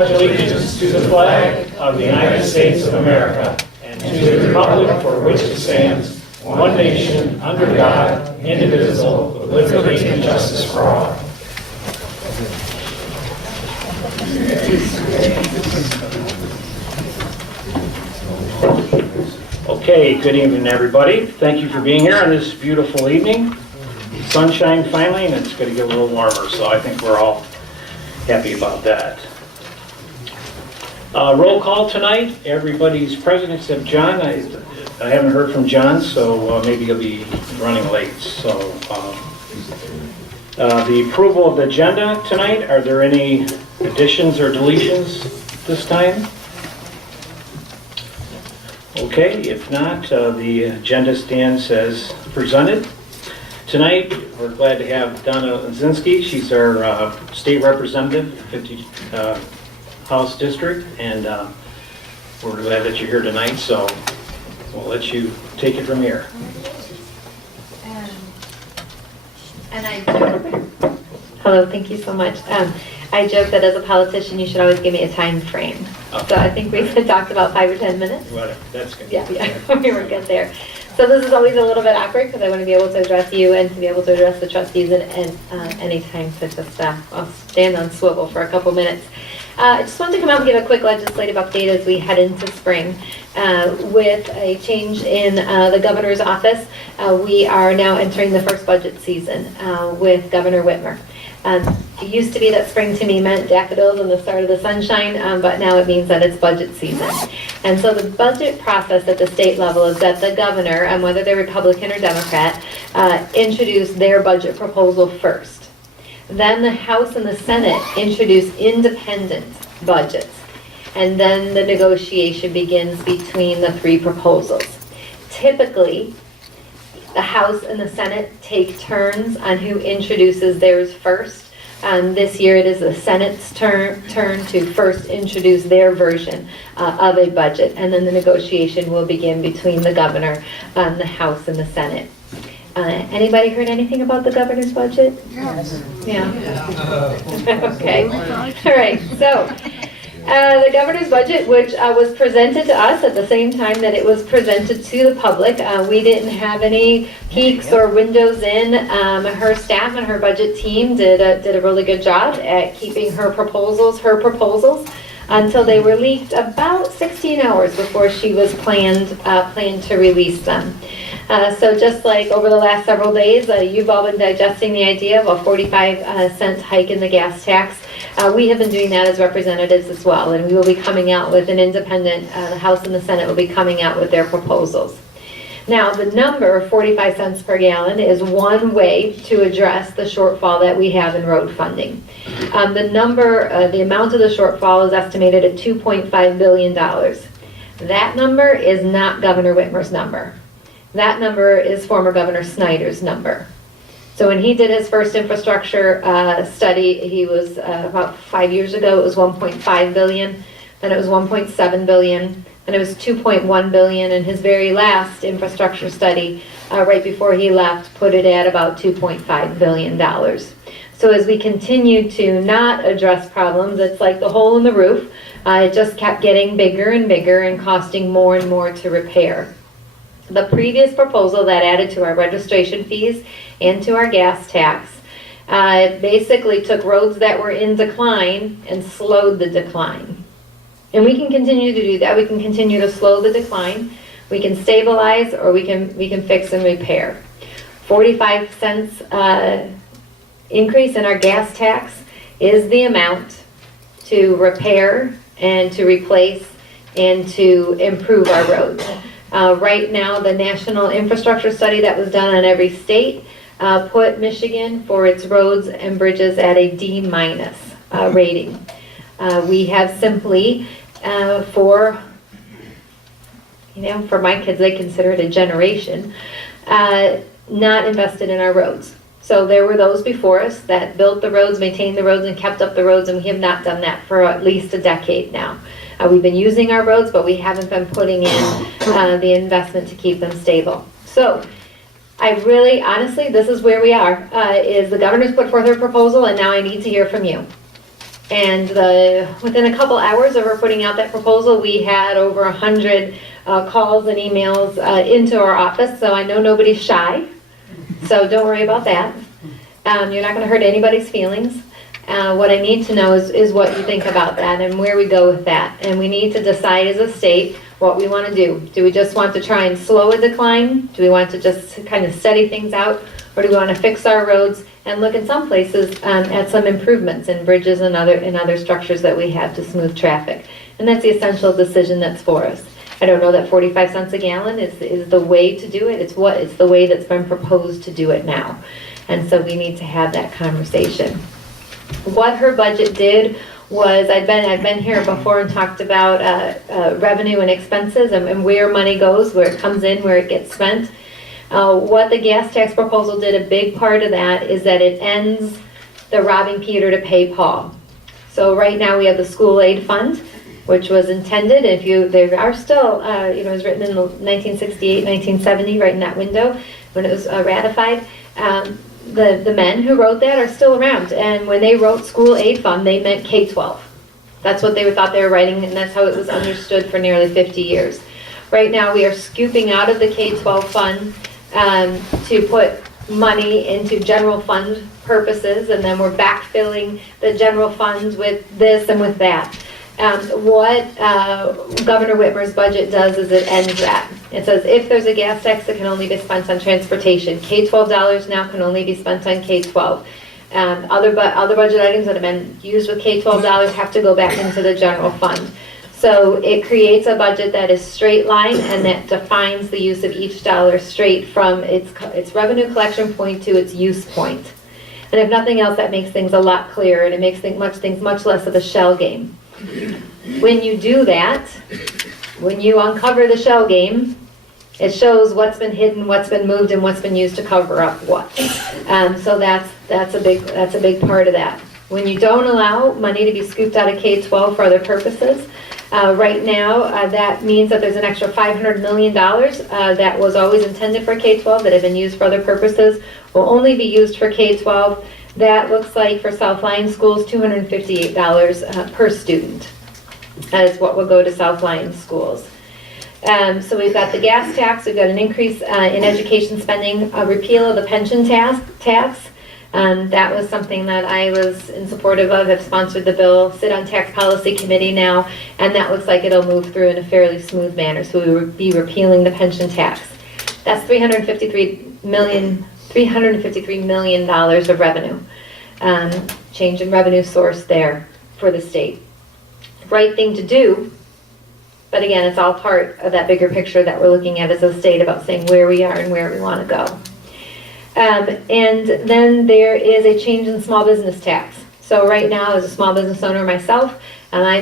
Allegiance to the flag of the United States of America and to the republic for which it stands, one nation, under God, indivisible, with liberty and justice for all. Okay, good evening, everybody. Thank you for being here on this beautiful evening. Sunshine finally, and it's going to get a little warmer, so I think we're all happy about that. Roll call tonight. Everybody's present except John. I haven't heard from John, so maybe he'll be running late. So, the approval of the agenda tonight. Are there any additions or deletions this time? Okay, if not, the agenda stands as presented. Tonight, we're glad to have Donna Lazinski. She's our state representative, 50 House District, and we're glad that you're here tonight, so we'll let you take it from here. Hello, thank you so much. I joke that as a politician, you should always give me a time frame. Okay. So I think we've talked about 5 or 10 minutes. Well, that's good. Yeah, we were good there. So this is always a little bit awkward because I want to be able to address you and to be able to address the trustees and any time to just, I'll stand on swivel for a couple minutes. I just wanted to come out and give a quick legislative update as we head into spring. With a change in the governor's office, we are now entering the first budget season with Governor Whitmer. It used to be that spring to me meant daffodils and the start of the sunshine, but now it means that it's budget season. And so the budget process at the state level is that the governor, whether they're Republican or Democrat, introduce their budget proposal first. Then the House and the Senate introduce independent budgets. And then the negotiation begins between the three proposals. Typically, the House and the Senate take turns on who introduces theirs first. This year it is the Senate's turn to first introduce their version of a budget, and then the negotiation will begin between the governor, the House, and the Senate. Anybody heard anything about the governor's budget? Yes. Yeah. Okay. All right. So. The governor's budget, which was presented to us at the same time that it was presented to the public. We didn't have any peeks or windows in. Her staff and her budget team did a really good job at keeping her proposals until they were leaked about 16 hours before she was planned to release them. So just like over the last several days, you've all been digesting the idea of a 45-cent hike in the gas tax. We have been doing that as representatives as well, and we will be coming out with an independent, the House and the Senate will be coming out with their proposals. Now, the number, 45 cents per gallon, is one way to address the shortfall that we have in road funding. The amount of the shortfall is estimated at $2.5 billion. That number is not Governor Whitmer's number. That number is former Governor Snyder's number. So when he did his first infrastructure study, he was about 5 years ago, it was 1.5 billion, then it was 1.7 billion, and it was 2.1 billion, and his very last infrastructure study, right before he left, put it at about $2.5 billion. So as we continue to not address problems, it's like the hole in the roof. It just kept getting bigger and bigger and costing more and more to repair. The previous proposal that added to our registration fees and to our gas tax basically took roads that were in decline and slowed the decline. And we can continue to do that. We can continue to slow the decline. We can stabilize, or we can fix and repair. 45 cents increase in our gas tax is the amount to repair and to replace and to improve our roads. Right now, the national infrastructure study that was done on every state put Michigan for its roads and bridges at a D- rating. We have simply, for my kids, they consider it a generation, not invested in our roads. So there were those before us that built the roads, maintained the roads, and kept up the roads, and we have not done that for at least a decade now. We've been using our roads, but we haven't been putting in the investment to keep them stable. So I really, honestly, this is where we are, is the governor's put forth her proposal, and now I need to hear from you. And within a couple hours of her putting out that proposal, we had over 100 calls and emails into our office, so I know nobody's shy, so don't worry about that. You're not going to hurt anybody's feelings. What I need to know is what you think about that and where we go with that. And we need to decide as a state what we want to do. Do we just want to try and slow a decline? Do we want to just kind of steady things out? Or do we want to fix our roads and look in some places at some improvements in bridges and other structures that we have to smooth traffic? And that's the essential decision that's for us. I don't know that 45 cents a gallon is the way to do it. It's the way that's been proposed to do it now. And so we need to have that conversation. What her budget did was, I've been here before and talked about revenue and expenses and where money goes, where it comes in, where it gets spent. What the gas tax proposal did, a big part of that is that it ends the robbing Peter to pay Paul. So right now we have the school aid fund, which was intended, there are still, it was written in 1968, 1970, right in that window when it was ratified. The men who wrote that are still around, and when they wrote school aid fund, they meant K-12. That's what they thought they were writing, and that's how it was understood for nearly 50 years. Right now, we are scooping out of the K-12 fund to put money into general fund purposes, and then we're backfilling the general funds with this and with that. What Governor Whitmer's budget does is it ends that. It says if there's a gas tax, it can only be spent on transportation. K-12 dollars now can only be spent on K-12. Other budget items that have been used with K-12 dollars have to go back into the general fund. So it creates a budget that is straight line and that defines the use of each dollar straight from its revenue collection point to its use point. And if nothing else, that makes things a lot clearer, and it makes things much less of a shell game. When you do that, when you uncover the shell game, it shows what's been hidden, what's been moved, and what's been used to cover up what. So that's a big part of that. When you don't allow money to be scooped out of K-12 for other purposes, right now that means that there's an extra $500 million that was always intended for K-12 that have been used for other purposes will only be used for K-12. That looks like for South Lyon schools $258 per student. That is what will go to South Lyon schools. So we've got the gas tax, we've got an increase in education spending, a repeal of the pension tax. That was something that I was in support of, have sponsored the bill, sit on tax policy committee now, and that looks like it'll move through in a fairly smooth manner. So we will be repealing the pension tax. That's $353 million of revenue. Change in revenue source there for the state. Right thing to do, but again, it's all part of that bigger picture that we're looking at as a state about saying where we are and where we want to go. And then there is a change in small business tax. So right now, as a small business owner myself, I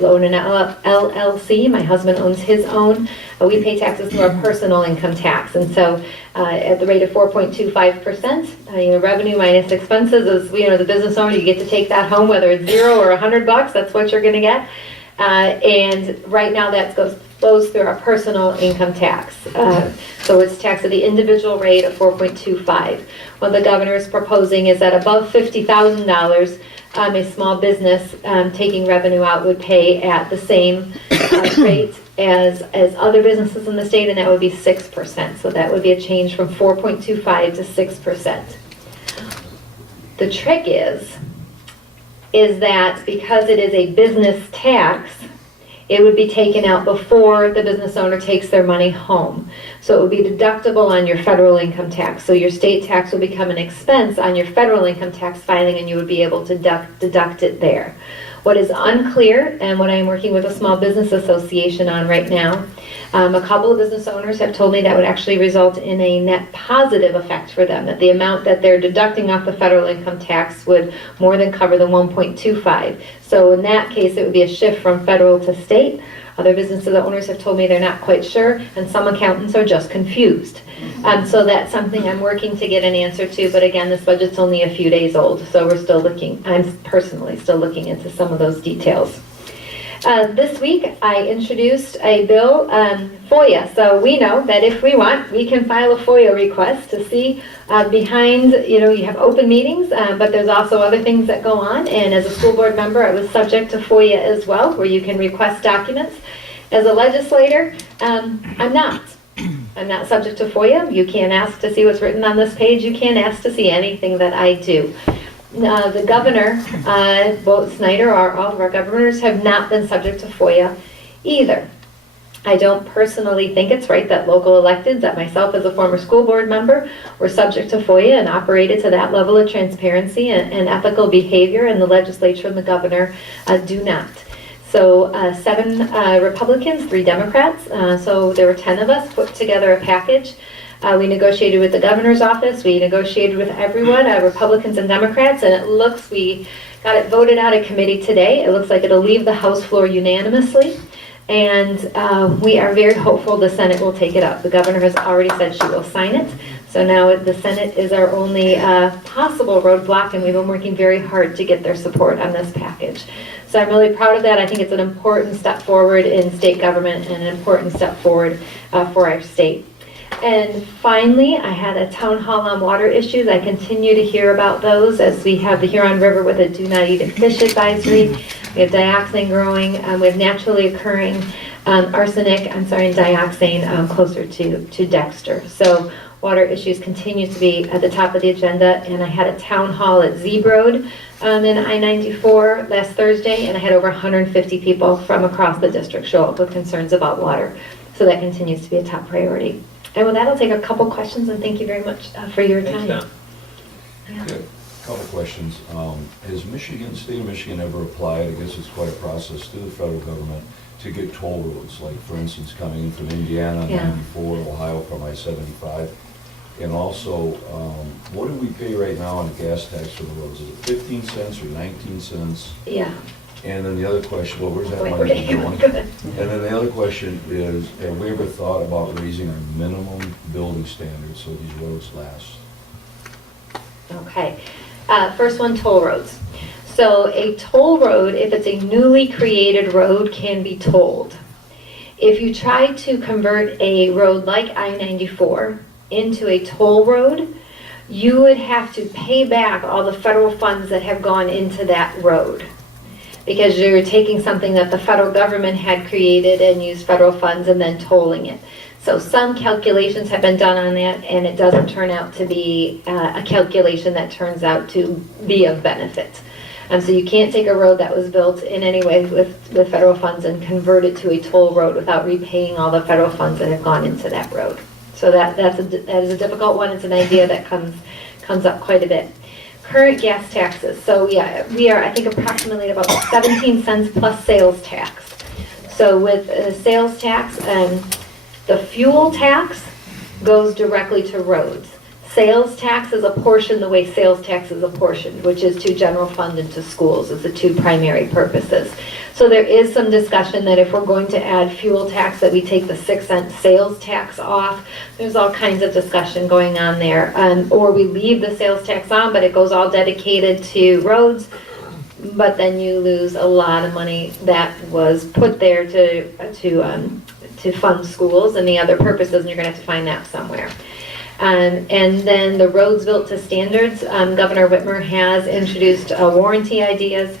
own an LLC. My husband owns his own. We pay taxes through our personal income tax. And so at the rate of 4.25%, revenue minus expenses is, the business owner, you get to take that home, whether it's $0 or $100, that's what you're going to get. And right now that flows through our personal income tax. So it's taxed at the individual rate of 4.25. What the governor is proposing is that above $50,000, a small business taking revenue out would pay at the same rate as other businesses in the state, and that would be 6%. So that would be a change from 4.25 to 6%. The trick is that because it is a business tax, it would be taken out before the business owner takes their money home. So it would be deductible on your federal income tax. So your state tax will become an expense on your federal income tax filing, and you would be able to deduct it there. What is unclear, and what I am working with a small business association on right now, a couple of business owners have told me that would actually result in a net positive effect for them, that the amount that they're deducting off the federal income tax would more than cover the 1.25. So in that case, it would be a shift from federal to state. Other business owners have told me they're not quite sure, and some accountants are just confused. So that's something I'm working to get an answer to, but again, this budget's only a few days old, so we're still looking, I'm personally still looking into some of those details. This week, I introduced a bill, FOIA. So we know that if we want, we can file a FOIA request to see behind, you have open meetings, but there's also other things that go on. And as a school board member, I was subject to FOIA as well, where you can request documents. As a legislator, I'm not. I'm not subject to FOIA. You can't ask to see what's written on this page. You can't ask to see anything that I do. The governor, both Snyder or all of our governors, have not been subject to FOIA either. I don't personally think it's right that local electeds, that myself as a former school board member, were subject to FOIA and operated to that level of transparency and ethical behavior, and the legislature and the governor do not. So 7 Republicans, 3 Democrats, so there were 10 of us, put together a package. We negotiated with the governor's office, we negotiated with everyone, Republicans and Democrats, and it looks, we got it voted out of committee today. It looks like it'll leave the House floor unanimously, and we are very hopeful the Senate will take it up. The governor has already said she will sign it, so now the Senate is our only possible roadblock, and we've been working very hard to get their support on this package. So I'm really proud of that. I think it's an important step forward in state government and an important step forward for our state. And finally, I had a town hall on water issues. I continue to hear about those as we have the Huron River with a do not eat fish advisory. We have dioxin growing. We have naturally occurring and dioxin closer to Dexter. So water issues continue to be at the top of the agenda. And I had a town hall at Zeeb Road in I-94 last Thursday, and I had over 150 people from across the district show up with concerns about water. So that continues to be a top priority. And with that, I'll take a couple questions, and thank you very much for your time. Thanks, Yeah. Good. Couple questions. Has state of Michigan ever applied, I guess it's quite a process, to the federal government to get toll roads, like for instance coming in from Indiana, Yeah. 94, Ohio from I-75? And also, what do we pay right now on gas tax for the roads? Is it 15 cents or 19 cents? Yeah. And then the other question, well, where's that Wait, money okay, going? good. And then the other question is, have we ever thought about raising our minimum building standards so these roads last? Okay. First one, toll roads. So a toll road, if it's a newly created road, can be tolled. If you try to convert a road like I-94 into a toll road, you would have to pay back all the federal funds that have gone into that road, because you're taking something that the federal government had created and used federal funds and then tolling it. So some calculations have been done on that, and it doesn't turn out to be a calculation that turns out to be of benefit. So you can't take a road that was built in any way with federal funds and convert it to a toll road without repaying all the federal funds that have gone into that road. So that is a difficult one. It's an idea that comes up quite a bit. Current gas taxes. So yeah, we are, I think, approximately about 17 cents plus sales tax. So with sales tax, the fuel tax goes directly to roads. Sales tax is apportioned the way sales tax is apportioned, which is to general fund and to schools as the 2 primary purposes. So there is some discussion that if we're going to add fuel tax, that we take the 6-cent sales tax off. There's all kinds of discussion going on there. Or we leave the sales tax on, but it goes all dedicated to roads. But then you lose a lot of money that was put there to fund schools and the other purposes, and you're going to have to find that somewhere. And then the roads built to standards. Governor Whitmer has introduced warranty ideas,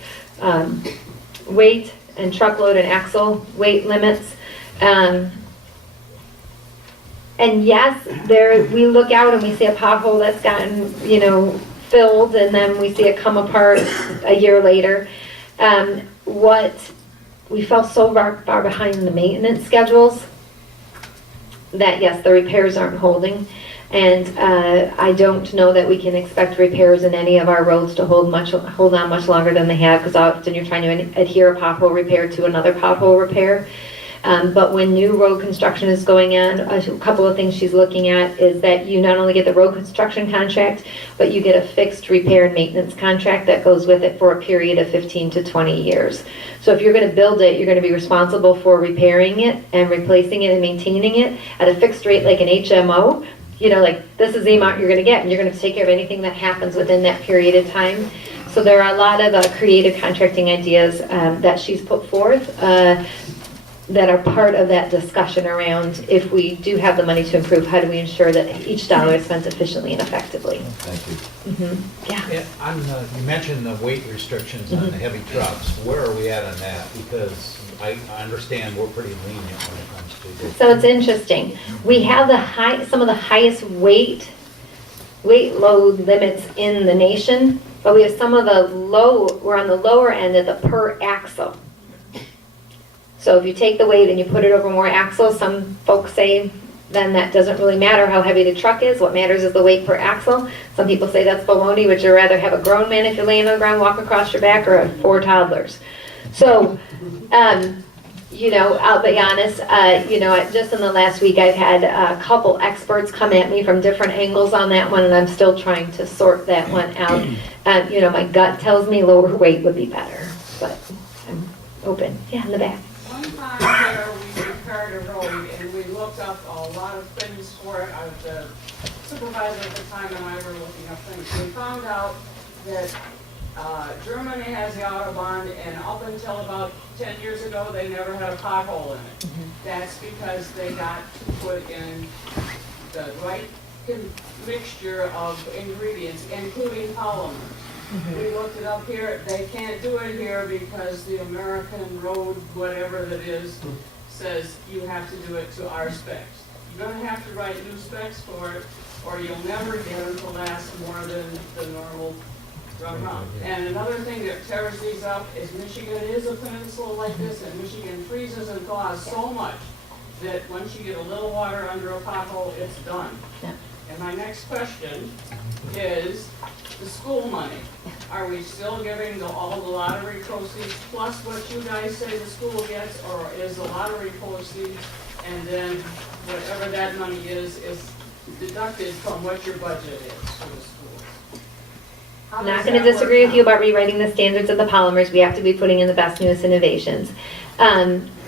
weight and truckload and axle weight limits. And yes, we look out and we see a pothole that's gotten, filled, and then we see it come apart a year later. What we fell so far behind in the maintenance schedules that yes, the repairs aren't holding. And I don't know that we can expect repairs in any of our roads to hold on much longer than they have, because often you're trying to adhere a pothole repair to another pothole repair. But when new road construction is going on, a couple of things she's looking at is that you not only get the road construction contract, but you get a fixed repair and maintenance contract that goes with it for a period of 15 to 20 years. So if you're going to build it, you're going to be responsible for repairing it and replacing it and maintaining it at a fixed rate like an HMO. Like this is the amount you're going to get, and you're going to take care of anything that happens within that period of time. So there are a lot of creative contracting ideas that she's put forth that are part of that discussion around if we do have the money to improve, how do we ensure that each dollar is spent efficiently and effectively? Thank you. Yeah. Yeah, you mentioned the weight restrictions on the heavy trucks. Where are we at on that? Because I understand we're pretty lenient when it comes to this. So it's interesting. We have some of the highest weight load limits in the nation, but we have some of we're on the lower end of the per axle. So if you take the weight and you put it over more axles, some folks say then that doesn't really matter how heavy the truck is. What matters is the weight per axle. Some people say that's baloney. Would you rather have a grown man if you're laying on the ground walk across your back, or 4 toddlers? So, I'll be honest, just in the last week I've had a couple experts come at me from different angles on that one, and I'm still trying to sort that one out. My gut tells me lower weight would be better, but I'm open. Yeah, in the back. One time there, we repaired a road and we looked up a lot of things for it. The supervisor at the time and I were looking up things. We found out that Germany has the Autobahn, and up until about 10 years ago, they never had a pothole in it. That's because they got to put in the right mixture of ingredients, including polymers. We looked it up here. They can't do it here because the American road, whatever that is, says you have to do it to our specs. You're going to have to write new specs for it, or you'll never get them to last more than the normal run. And another thing that tears these up is Michigan is a peninsula like this, and Michigan freezes and thaws so much that once you get a little water under a pothole, it's done. Yeah. And my next question is the school money. Are we still giving all the lottery proceeds plus what you guys say the school gets, or is the lottery proceeds and then whatever that money is deducted from what your budget is for the schools? How I'm not does going to that disagree work with you out? about rewriting the standards of the polymers. We have to be putting in the best, newest innovations.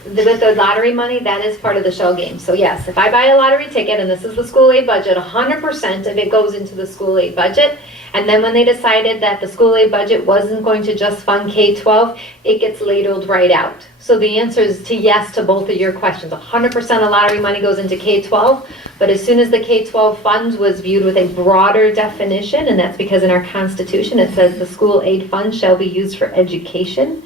With the lottery money, that is part of the shell game. So yes, if I buy a lottery ticket, and this is the school aid budget, 100% of it goes into the school aid budget. And then when they decided that the school aid budget wasn't going to just fund K-12, it gets ladled right out. So the answer is to yes to both of your questions. 100% of lottery money goes into K-12, but as soon as the K-12 fund was viewed with a broader definition, and that's because in our Constitution it says the school aid fund shall be used for education.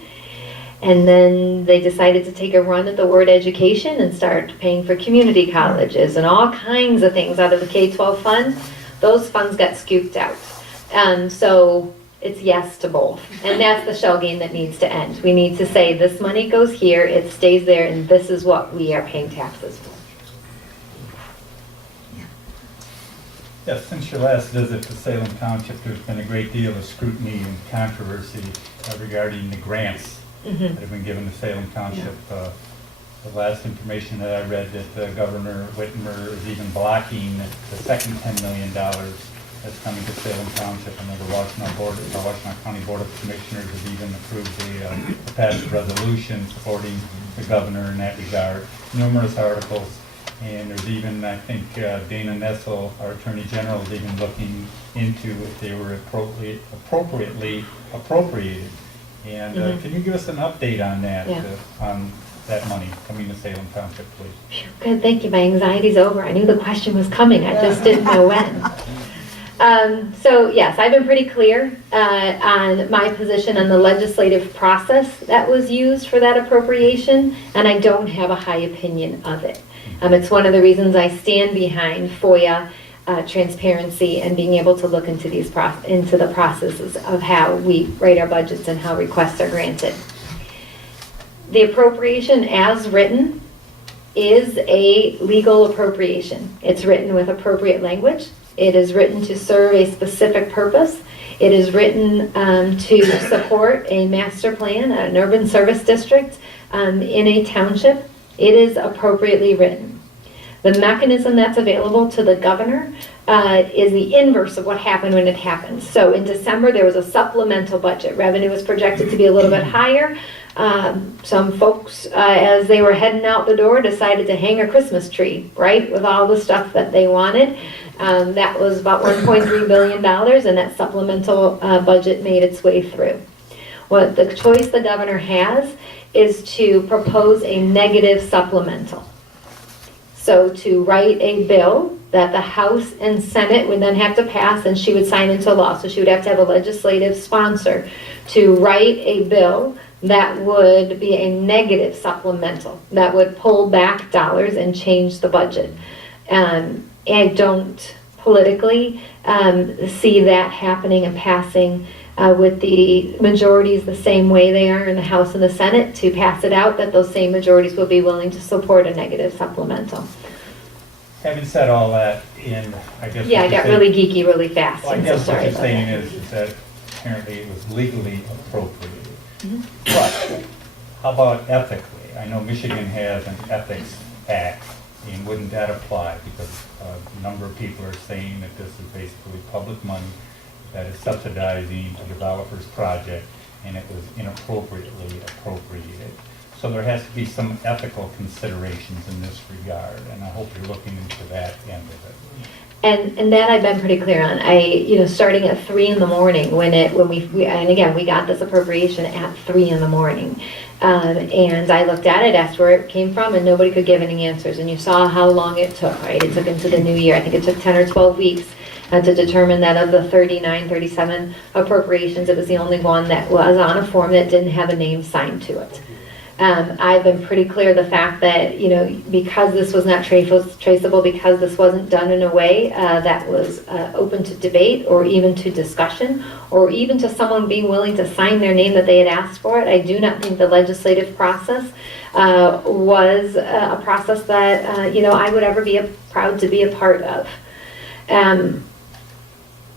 And then they decided to take a run at the word education and start paying for community colleges and all kinds of things out of the K-12 fund. Those funds got scooped out. So it's yes to both. And that's the shell game that needs to end. We need to say this money goes here, it stays there, and this is what we are paying taxes for. Yes, since your last visit to Salem Township, there's been a great deal of scrutiny and controversy regarding the grants that have been given to Salem Township. The last information that I read that Governor Whitmer is even blocking the second $10 million that's coming to Salem Township. I know the Washington County Board of Commissioners has even approved a passed resolution supporting the governor in that regard. Numerous articles, and there's even, I think, Dana Nessel, our Attorney General, is even looking into if they were appropriately appropriated. And can you give us an update on that, on that money coming to Salem Township, please? Good, thank you. My anxiety's over. I knew the question was coming. I just didn't know when. So yes, I've been pretty clear on my position on the legislative process that was used for that appropriation, and I don't have a high opinion of it. It's one of the reasons I stand behind FOIA, transparency, and being able to look into into the processes of how we write our budgets and how requests are granted. The appropriation as written is a legal appropriation. It's written with appropriate language. It is written to serve a specific purpose. It is written to support a master plan, an urban service district in a township. It is appropriately written. The mechanism that's available to the governor is the inverse of what happened when it happened. So in December, there was a supplemental budget. Revenue was projected to be a little bit higher. Some folks, as they were heading out the door, decided to hang a Christmas tree, right, with all the stuff that they wanted. That was about $1.3 billion, and that supplemental budget made its way through. What the choice the governor has is to propose a negative supplemental. So to write a bill that the House and Senate would then have to pass, and she would sign into law. So she would have to have a legislative sponsor to write a bill that would be a negative supplemental, that would pull back dollars and change the budget. I don't politically see that happening and passing with the majorities the same way they are in the House and the Senate to pass it out, that those same majorities will be willing to support a negative supplemental. Having said all that, I guess. Yeah, I got really geeky really fast. Well, I I'm so guess what sorry you're about saying that. is that apparently it was legally appropriated. Mm-hmm. But how about ethically? I know Michigan has an ethics act, and wouldn't that apply? Because a number of people are saying that this is basically public money that is subsidizing a developer's project, and it was inappropriately appropriated. So there has to be some ethical considerations in this regard, and I hope you're looking into that end of it. And that I've been pretty clear on. Starting at 3 in the morning we got this appropriation at 3 in the morning. And I looked at it, asked where it came from, and nobody could give any answers. And you saw how long it took, right? It took into the new year. I think it took 10 or 12 weeks to determine that of the 39, 37 appropriations, it was the only one that was on a form that didn't have a name signed to it. I've been pretty clear the fact that, because this was not traceable, because this wasn't done in a way that was open to debate or even to discussion or even to someone being willing to sign their name that they had asked for it, I do not think the legislative process was a process that, I would ever be proud to be a part of.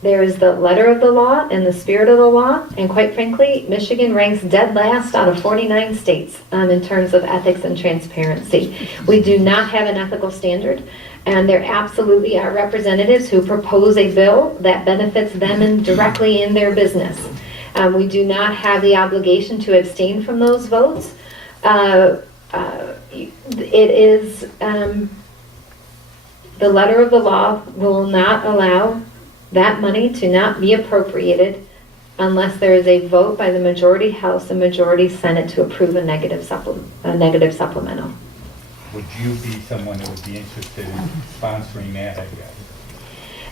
There is the letter of the law and the spirit of the law, and quite frankly, Michigan ranks dead last out of 49 states in terms of ethics and transparency. We do not have an ethical standard, and there absolutely are representatives who propose a bill that benefits them directly in their business. We do not have the obligation to abstain from those votes. The letter of the law will not allow that money to not be appropriated unless there is a vote by the majority House and majority Senate to approve a negative supplemental. Would you be someone that would be interested in sponsoring that, I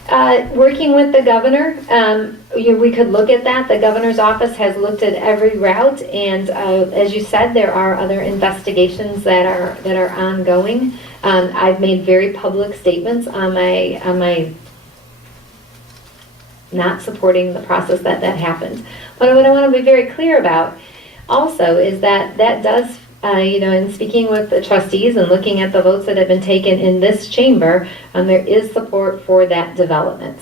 guess? Working with the governor, we could look at that. The governor's office has looked at every route, and as you said, there are other investigations that are ongoing. I've made very public statements on my not supporting the process that happened. But what I want to be very clear about also is that does, in speaking with the trustees and looking at the votes that have been taken in this chamber, there is support for that development.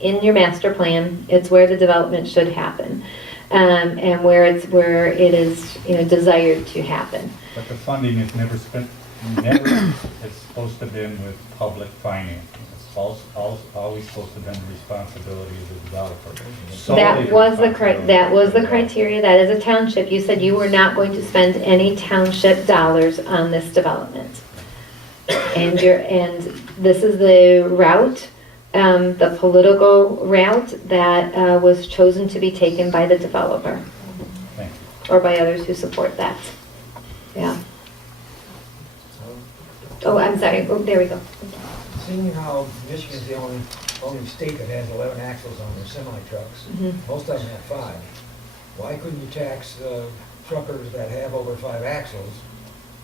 In your master plan, it's where the development should happen, and where it is desired to happen. But the funding is never is supposed to have been with public financing. It's always supposed to have been the responsibility of the developer. That was the criteria. That is a township. You said you were not going to spend any township dollars on this development. And this is the route, the political route that was chosen to be taken by the developer. Thank you. Or by others who support that. Yeah. Oh, I'm sorry. Oh, there we go. Seeing how Michigan's the only state that has 11 axles on their semi-trucks, most of them have 5. Why couldn't you tax truckers that have over 5 axles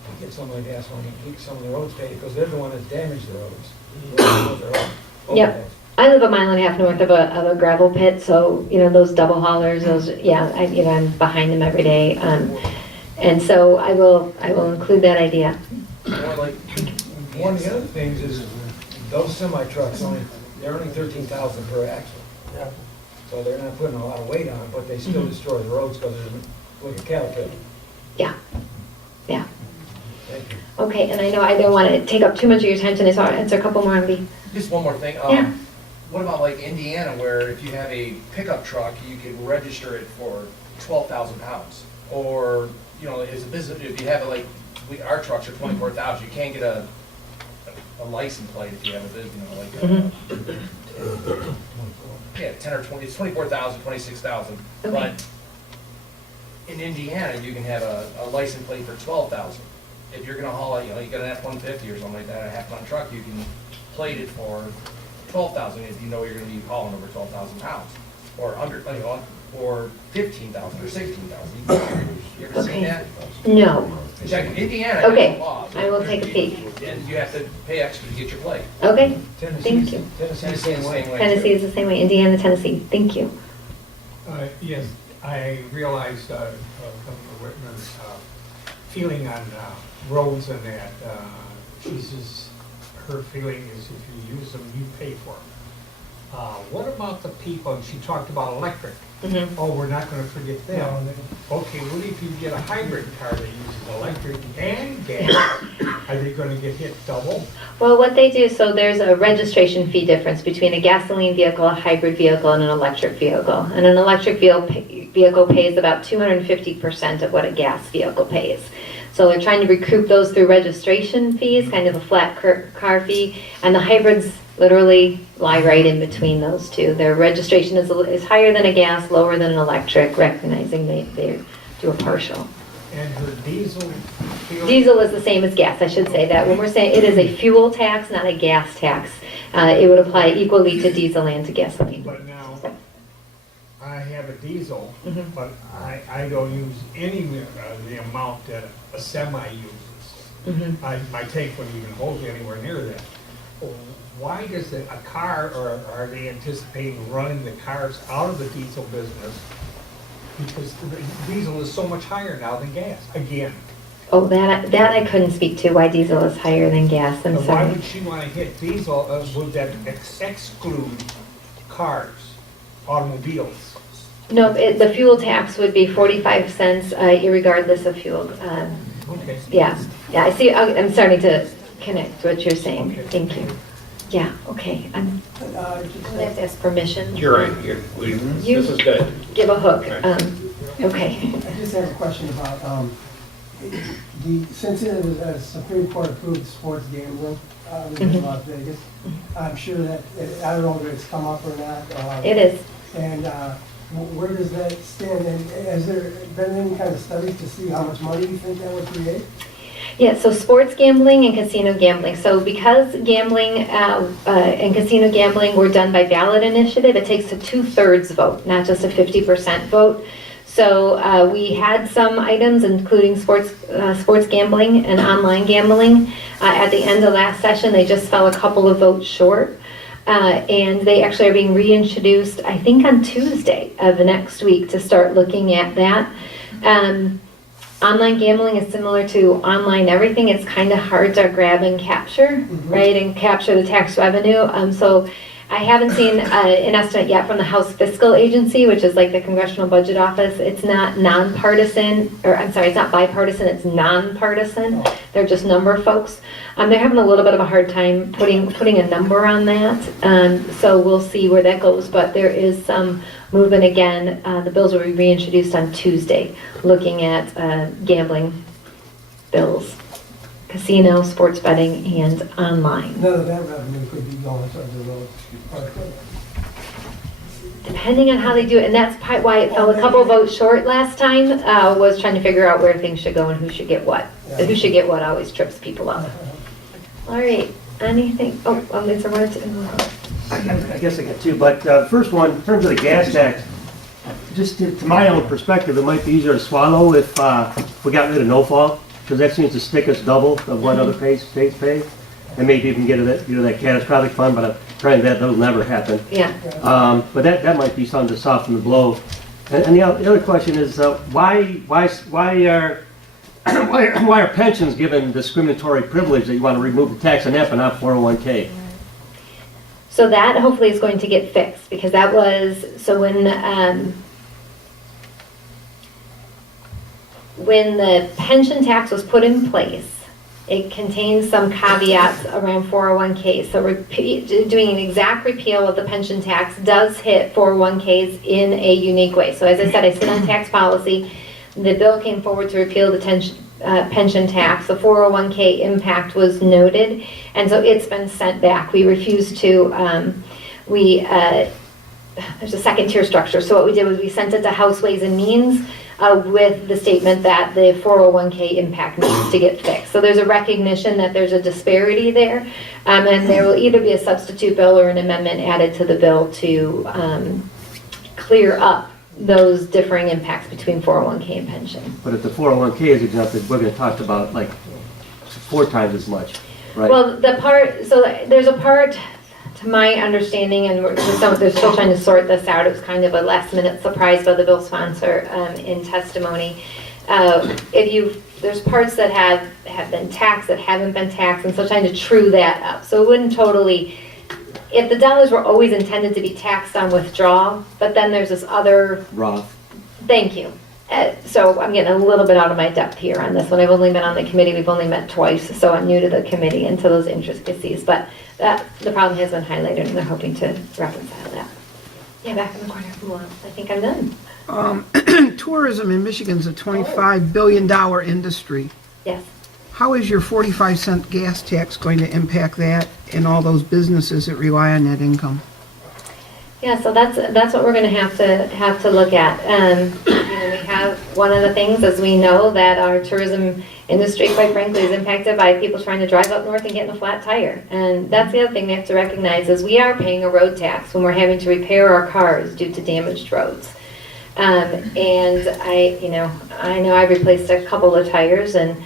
to get some of the gas money, keep some of the roads paid, because they're the one that damaged the roads. Yep. I live a mile and a half north of a gravel pit, so those double haulers, I'm behind them every day, and so I will include that idea. One of the other things is those semi-trucks they're only 13,000 per axle. Yeah. So they're not putting a lot of weight on it, but they still destroy the roads because they're like a cattle pit. Yeah. Yeah. Thank you. Okay, and I know I don't want to take up too much of your time tonight, so I'll answer a couple more on B. Just one more thing. Yeah. What about like Indiana, where if you have a pickup truck, you can register it for 12,000 pounds? Or, you know, as a business, if you have it like, our trucks are 24,000, you can't get a license plate if you have a business, you know, like a, yeah, 10 or 20, it's 24,000, 26,000. Okay. But in Indiana, you can have a license plate for 12,000. If you're gonna haul, you know, you got an F-150 or something like that, a half-ton truck, you can plate it for 12,000 if you know you're gonna be hauling over 12,000 pounds. Or under, you know, or 15,000 or 16,000. You ever seen Okay. that? No. Check Indiana, Okay, has a law. I will take a peek. And you have to pay extra to get your plate. Okay, Tennessee's- you. Tennessee's the same way. Tennessee is the same way, Indiana, Tennessee, thank you. Yes, I realize Governor Whitmer's feeling on roads and that. She says her feeling is if you use them, you pay for them. What about the people, and she talked about electric. Mhm. Oh, we're not gonna forget them. Okay, what if you get a hybrid car that uses electric and gas? Are they gonna get hit double? Well, what they do, so there's a registration fee difference between a gasoline vehicle, a hybrid vehicle, and an electric vehicle. And an electric vehicle pays about 250% of what a gas vehicle pays. So they're trying to recoup those through registration fees, kind of a flat car fee, and the hybrids literally lie right in between those two. Their registration is higher than a gas, lower than an electric, recognizing they do a partial. And her diesel fuel? Diesel is the same as gas, I should say that. When we're saying it is a fuel tax, not a gas tax, it would apply equally to diesel and to gasoline. But now, I have a diesel, Mhm. but I don't use any the amount that a semi uses. Mhm. My tank wouldn't even hold anywhere near that. Why does a car, or are they anticipating running the cars out of the diesel business? Because the diesel is so much higher now than gas, again. Oh, that I couldn't speak to, why diesel is higher than gas, I'm Why sorry. would she want to hit diesel? Would that exclude cars, automobiles? No, the fuel tax would be 45 cents irregardless of fuel. Okay. Yeah, I see, I'm starting to connect what you're saying, Okay. thank you. Yeah, okay, I'm gonna have to ask permission. You're right, this is good. Give a hook, Right. okay. I just have a question about, since it was a Supreme Court approved sports gambling in Las Vegas, I'm sure that, I don't know if it's come up or not. It is. And where does that stand? And has there been any kind of studies to see how much money you think that would create? Yeah, so sports gambling and casino gambling. So because gambling and casino gambling were done by ballot initiative, it takes a 2/3 vote, not just a 50% vote. So we had some items, including sports gambling and online gambling. At the end of last session, they just fell a couple of votes short. And they actually are being reintroduced, I think, on Tuesday of the next week to start looking at that. Online gambling is similar to online everything. It's kind of hard to grab and capture, right, and capture the tax revenue. So I haven't seen an estimate yet from the House Fiscal Agency, which is like the Congressional Budget Office. It's not nonpartisan, or I'm sorry, it's not bipartisan, it's nonpartisan. They're just number folks. They're having a little bit of a hard time putting a number on that. So we'll see where that goes, but there is some movement again. The bills will be reintroduced on Tuesday, looking at gambling bills, casino, sports betting, and online. None of that revenue could be going towards the road. Depending on how they do it, and that's why it fell a couple votes short last time, was trying to figure out where things should go and who should get what. Who should get what always trips people up. All right, anything, is there one or two? I guess I got two, but first one, in terms of the gas tax, just to my own perspective, it might be easier to swallow if we got rid of no-fault, because that seems to stick us double of what other states pay. And maybe even get that catastrophic fund, but I'm trying that'll never happen. Yeah. But that might be something to soften the blow. And the other question is, why are pensions given discriminatory privilege that you want to remove the tax on that but not 401k? So that hopefully is going to get fixed, because that was, so when the pension tax was put in place, It contains some caveats around 401Ks. So doing an exact repeal of the pension tax does hit 401Ks in a unique way. So as I said, I sit on tax policy. The bill came forward to repeal the pension tax. The 401K impact was noted, and so it's been sent back. We refused to, there's a second tier structure. So what we did was we sent it to House Ways and Means with the statement that the 401K impact needs to get fixed. So there's a recognition that there's a disparity there, and there will either be a substitute bill or an amendment added to the bill to clear up those differing impacts between 401K and pension. But if the 401K is exempted, we're gonna talk about like 4 times as much, right? Well, so there's a part, to my understanding, and they're still trying to sort this out. It was kind of a last minute surprise by the bill sponsor in testimony. There's parts that have been taxed that haven't been taxed, and so trying to true that up. So it wouldn't totally, if the dollars were always intended to be taxed on withdrawal, but then there's this other. Roth. Thank you. So I'm getting a little bit out of my depth here on this one. I've only been on the committee, we've only met twice, so I'm new to the committee and to those intricacies, but the problem has been highlighted and they're hoping to reconcile that. Yeah, back in the corner. I think I'm done. Tourism in Michigan's a $25 billion industry. Yes. How is your 45-cent gas tax going to impact that and all those businesses that rely on that income? Yeah, so that's what we're going to have to look at. We have one of the things, as we know, that our tourism industry, quite frankly, is impacted by people trying to drive up north and getting a flat tire. And that's the other thing we have to recognize is we are paying a road tax when we're having to repair our cars due to damaged roads. And I know I've replaced a couple of tires, and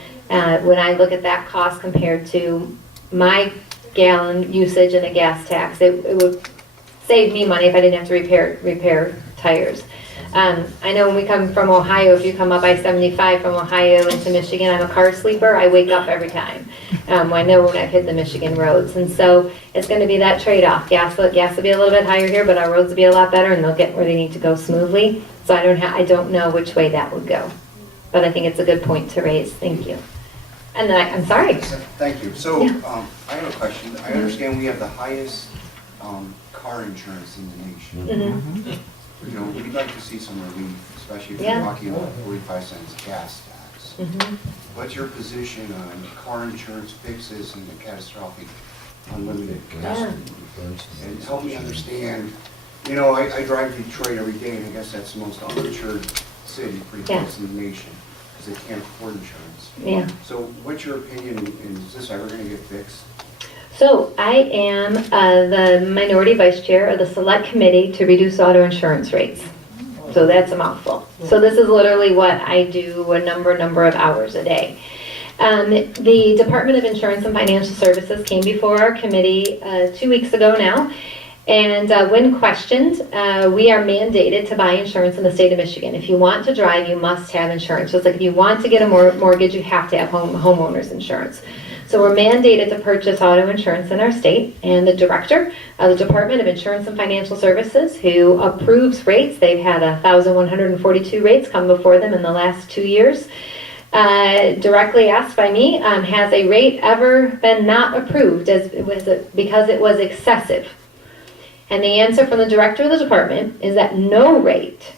when I look at that cost compared to my gallon usage and a gas tax, it would save me money if I didn't have to repair tires. I know when we come from Ohio, if you come up I-75 from Ohio into Michigan, I'm a car sleeper. I wake up every time. I know when I've hit the Michigan roads. And so it's going to be that trade-off. Gas will be a little bit higher here, but our roads will be a lot better and they'll get where they need to go smoothly. So I don't know which way that would go. But I think it's a good point to raise. Thank you. And then I'm sorry. Thank you. So Yeah. I have a question. I understand we have the highest car insurance in the nation. Mm-hmm. You know, we'd like to see some relief, especially if Yeah. you're talking about 45 cents gas tax. Mm-hmm. What's your position on car insurance fixes and the catastrophic unlimited gas? Yeah. And help me understand, you know, I drive to Detroit every day, and I guess that's the most uninsured city pretty Yeah. close in the nation, because they can't afford insurance. Yeah. So what's your opinion, and is this ever going to get fixed? So I am the minority vice chair of the select committee to reduce auto insurance rates. So that's a mouthful. So this is literally what I do a number of hours a day. The Department of Insurance and Financial Services came before our committee 2 weeks ago now. And when questioned, we are mandated to buy insurance in the state of Michigan. If you want to drive, you must have insurance. So it's like if you want to get a mortgage, you have to have homeowners insurance. So we're mandated to purchase auto insurance in our state, and the director of the Department of Insurance and Financial Services, who approves rates, they've had 1,142 rates come before them in the last 2 years, directly asked by me, has a rate ever been not approved because it was excessive? And the answer from the director of the department is that no rate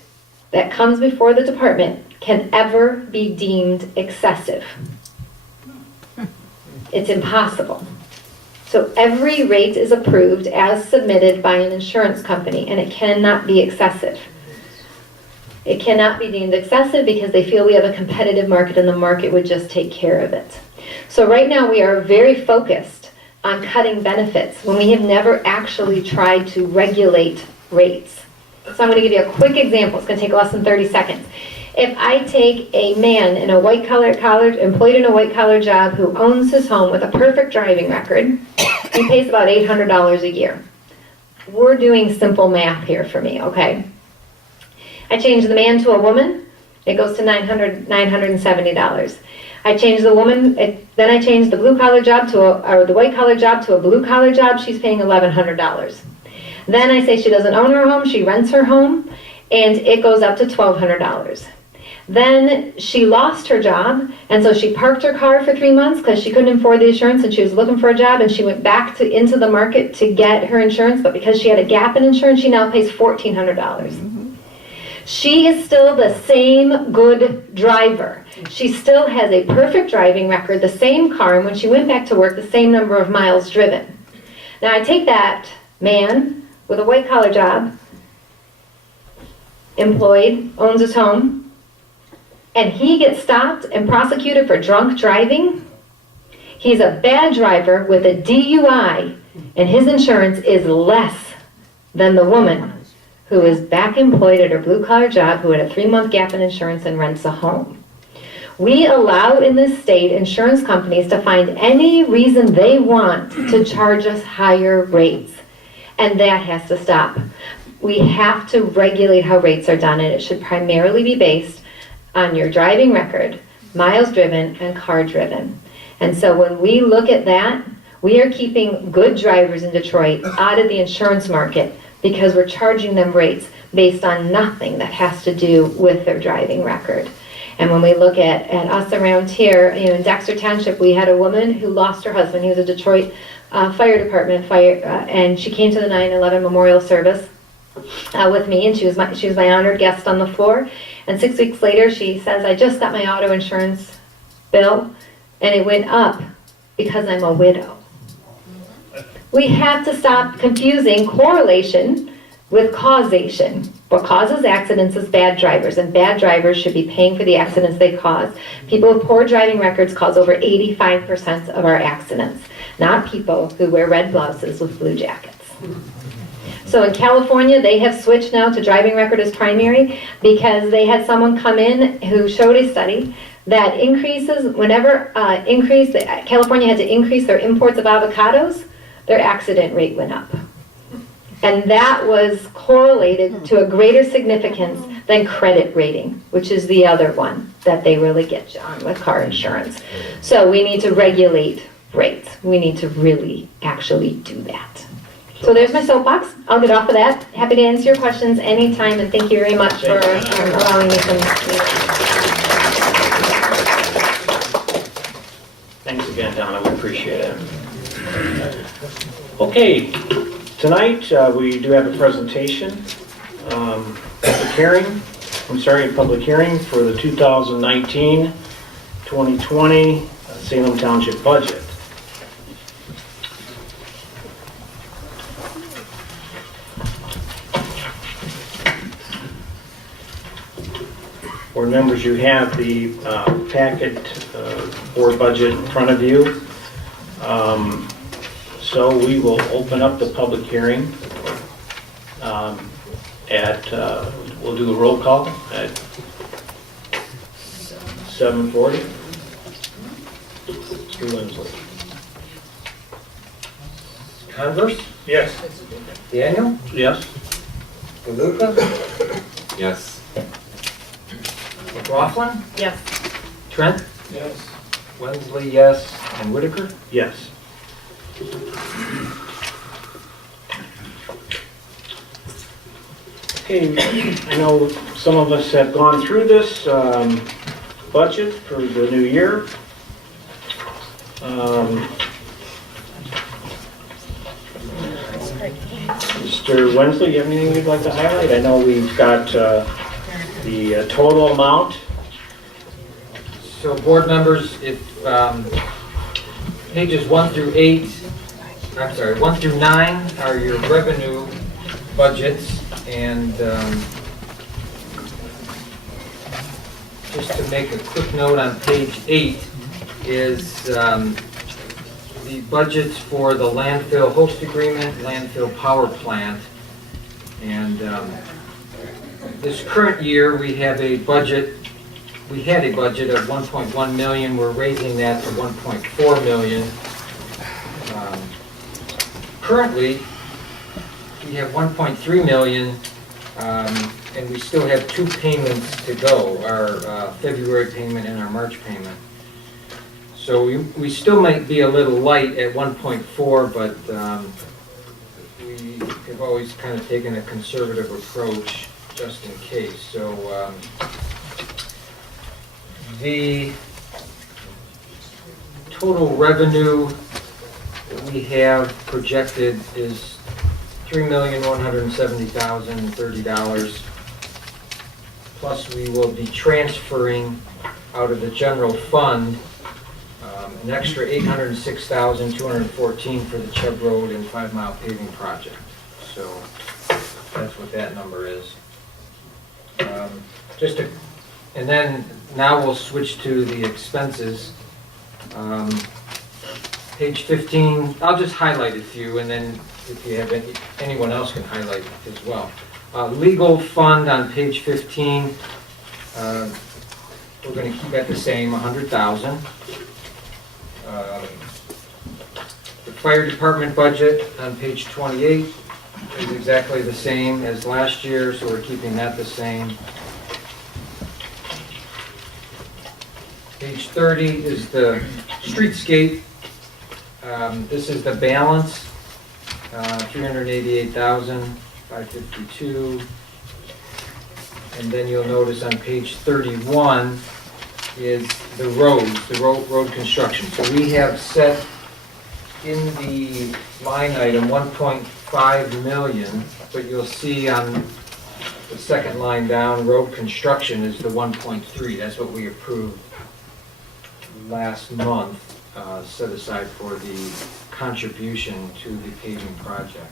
that comes before the department can ever be deemed excessive. It's impossible. So every rate is approved as submitted by an insurance company, and it cannot be excessive. It cannot be deemed excessive because they feel we have a competitive market and the market would just take care of it. So right now we are very focused on cutting benefits when we have never actually tried to regulate rates. So I'm going to give you a quick example. It's going to take less than 30 seconds. If I take a man in a employed in a white-collar job who owns his home with a perfect driving record, he pays about $800 a year. We're doing simple math here for me, okay? I change the man to a woman, it goes to $970. I change the woman, then I change the blue-collar job or the white-collar job to a blue-collar job, she's paying $1,100. Then I say she doesn't own her home, she rents her home, and it goes up to $1,200. Then she lost her job, and so she parked her car for 3 months because she couldn't afford the insurance and she was looking for a job, and she went back into the market to get her insurance, but because she had a gap in insurance, she now pays $1,400. She is still the same good driver. She still has a perfect driving record, the same car, and when she went back to work, the same number of miles driven. Now I take that man with a white collar job, employed, owns his home, and he gets stopped and prosecuted for drunk driving. He's a bad driver with a DUI, and his insurance is less than the woman who is back employed at her blue-collar job, who had a 3-month gap in insurance and rents a home. We allow in this state insurance companies to find any reason they want to charge us higher rates, and that has to stop. We have to regulate how rates are done, and it should primarily be based on your driving record, miles driven, and car driven. And so when we look at that, we are keeping good drivers in Detroit out of the insurance market because we're charging them rates based on nothing that has to do with their driving record. And when we look at us around here, in Dexter Township, we had a woman who lost her husband. He was a Detroit fire department and she came to the 9/11 memorial service with me, and she was my honored guest on the floor. And 6 weeks later, she says, I just got my auto insurance bill, and it went up because I'm a widow. We have to stop confusing correlation with causation. What causes accidents is bad drivers, and bad drivers should be paying for the accidents they cause. People with poor driving records cause over 85% of our accidents, not people who wear red blouses with blue jackets. So in California, they have switched now to driving record as primary because they had someone come in who showed a study that California had to increase their imports of avocados, their accident rate went up. And that was correlated to a greater significance than credit rating, which is the other one that they really get you on with car insurance. So we need to regulate rates. We need to really actually do that. So there's my soapbox. I'll get off of that. Happy to answer your questions anytime, and thank you very much for allowing me some. Thanks again, Donna, we appreciate it. Okay, tonight we do have a presentation, public hearing for the 2019-2020 Salem Township budget. Board members, you have the packet board budget in front of you. So we will open up the public hearing we'll do a roll call at 7:40. Mr. Winsley. Converse? Yes. Daniel? Yes. DeLuca? Yes. McLaughlin? Yes. Trent? Yes. Wensley, yes. And Whitaker? Yes. Okay, I know some of us have gone through this budget for the new year. Mr. Wensley, you have anything you'd like to highlight? I know we've got the total amount. So board members, if pages 1 through 9 are your revenue budgets, and just to make a quick note on page 8 is the budgets for the landfill host agreement, landfill power plant, and this current year we have a budget. We had a budget of 1.1 million. We're raising that to 1.4 million. Currently, we have 1.3 million, and we still have 2 payments to go, our February payment and our March payment. So we still might be a little light at 1.4, but we have always kind of taken a conservative approach just in case. So The total revenue that we have projected is $3,170,030. Plus, we will be transferring out of the general fund an extra $806,214 for the Chubb Road and 5 Mile paving project. So that's what that number is. And then now we'll switch to the expenses. Page 15, I'll just highlight a few, and then if you have anyone else can highlight as well. Legal fund on page 15, we're going to keep at the same, 100,000. The fire department budget on page 28 is exactly the same as last year, so we're keeping that the same. Page 30 is the streetscape. This is the balance, $388,552. And then you'll notice on page 31 is the roads, the road construction. So we have set in the line item 1.5 million, but you'll see on the second line down, road construction is the 1.3. That's what we approved last month, set aside for the contribution to the paving project.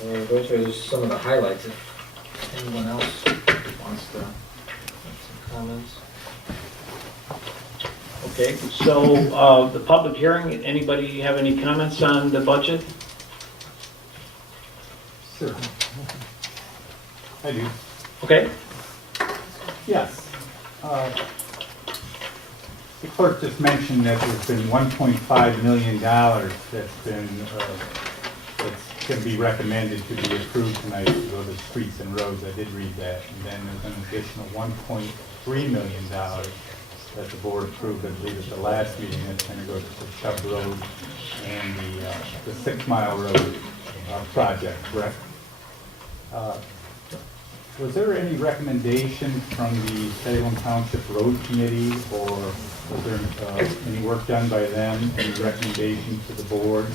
Those are just some of the highlights. If anyone else wants to make some comments. Okay, so the public hearing, anybody have any comments on the budget? Sure. I do. Okay. Yes. The clerk just mentioned that there's been $1.5 million that's been, that's going to be recommended to be approved tonight to go to streets and roads. I did read that. And then there's an additional $1.3 million that the board approved, I believe, at the last meeting. That's going to go to the Chubb Road and the 6 Mile Road project, correct? Was there any recommendation from the Salem Township Road Committee, or was there any work done by them, any recommendation to the board?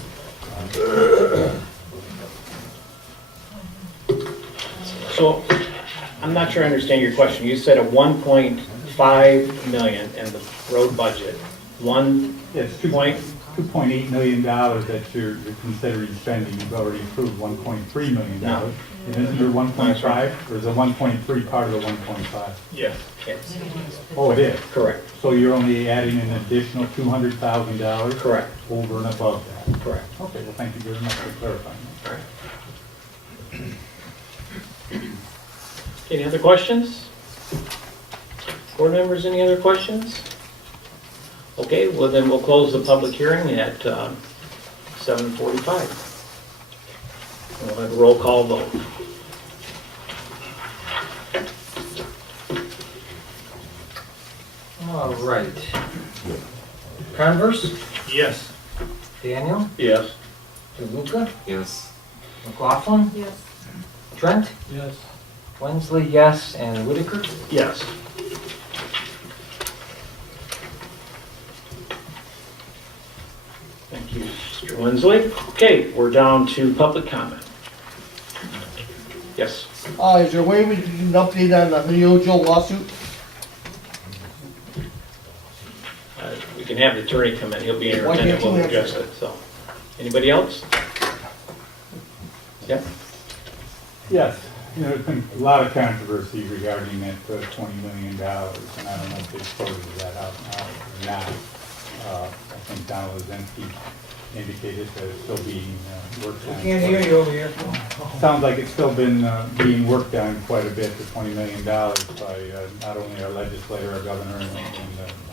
So I'm not sure I understand your question. You said a 1.5 million in the road budget. Yes, $2.8 million that you're considering spending. You've already approved $1.3 million. No. And isn't there 1.5, or is the 1.3 part of the 1.5? Yes. Yes. Oh, it is? Correct. So you're only adding an additional $200,000? Correct. Over and above that? Correct. Okay, well, thank you very much for clarifying that. All right. Any other questions? Board members, any other questions? Okay, well then we'll close the public hearing at 7:45. We'll have a roll call vote. All right. Converse? Yes. Daniel? Yes. DeLuca? Yes. McLaughlin? Yes. Trent? Yes. Wensley, yes, and Whitaker? Yes. Thank you, Mr. Winsley. Okay, we're down to public comment. Yes. Is there a way we can get an update on the Neojo lawsuit? We can have the attorney come in. He'll be in Why here can't and we'll you address answer? it. So, anybody else? Yeah. Yes, you know, there's been a lot of controversy regarding that $20 million, and I don't know if they quoted that out now or not. I think Donald Lozinski indicated that it's still being worked on. Can't hear you over here. Sounds like it's still been being worked on quite a bit, the $20 million by not only our legislator, our governor, and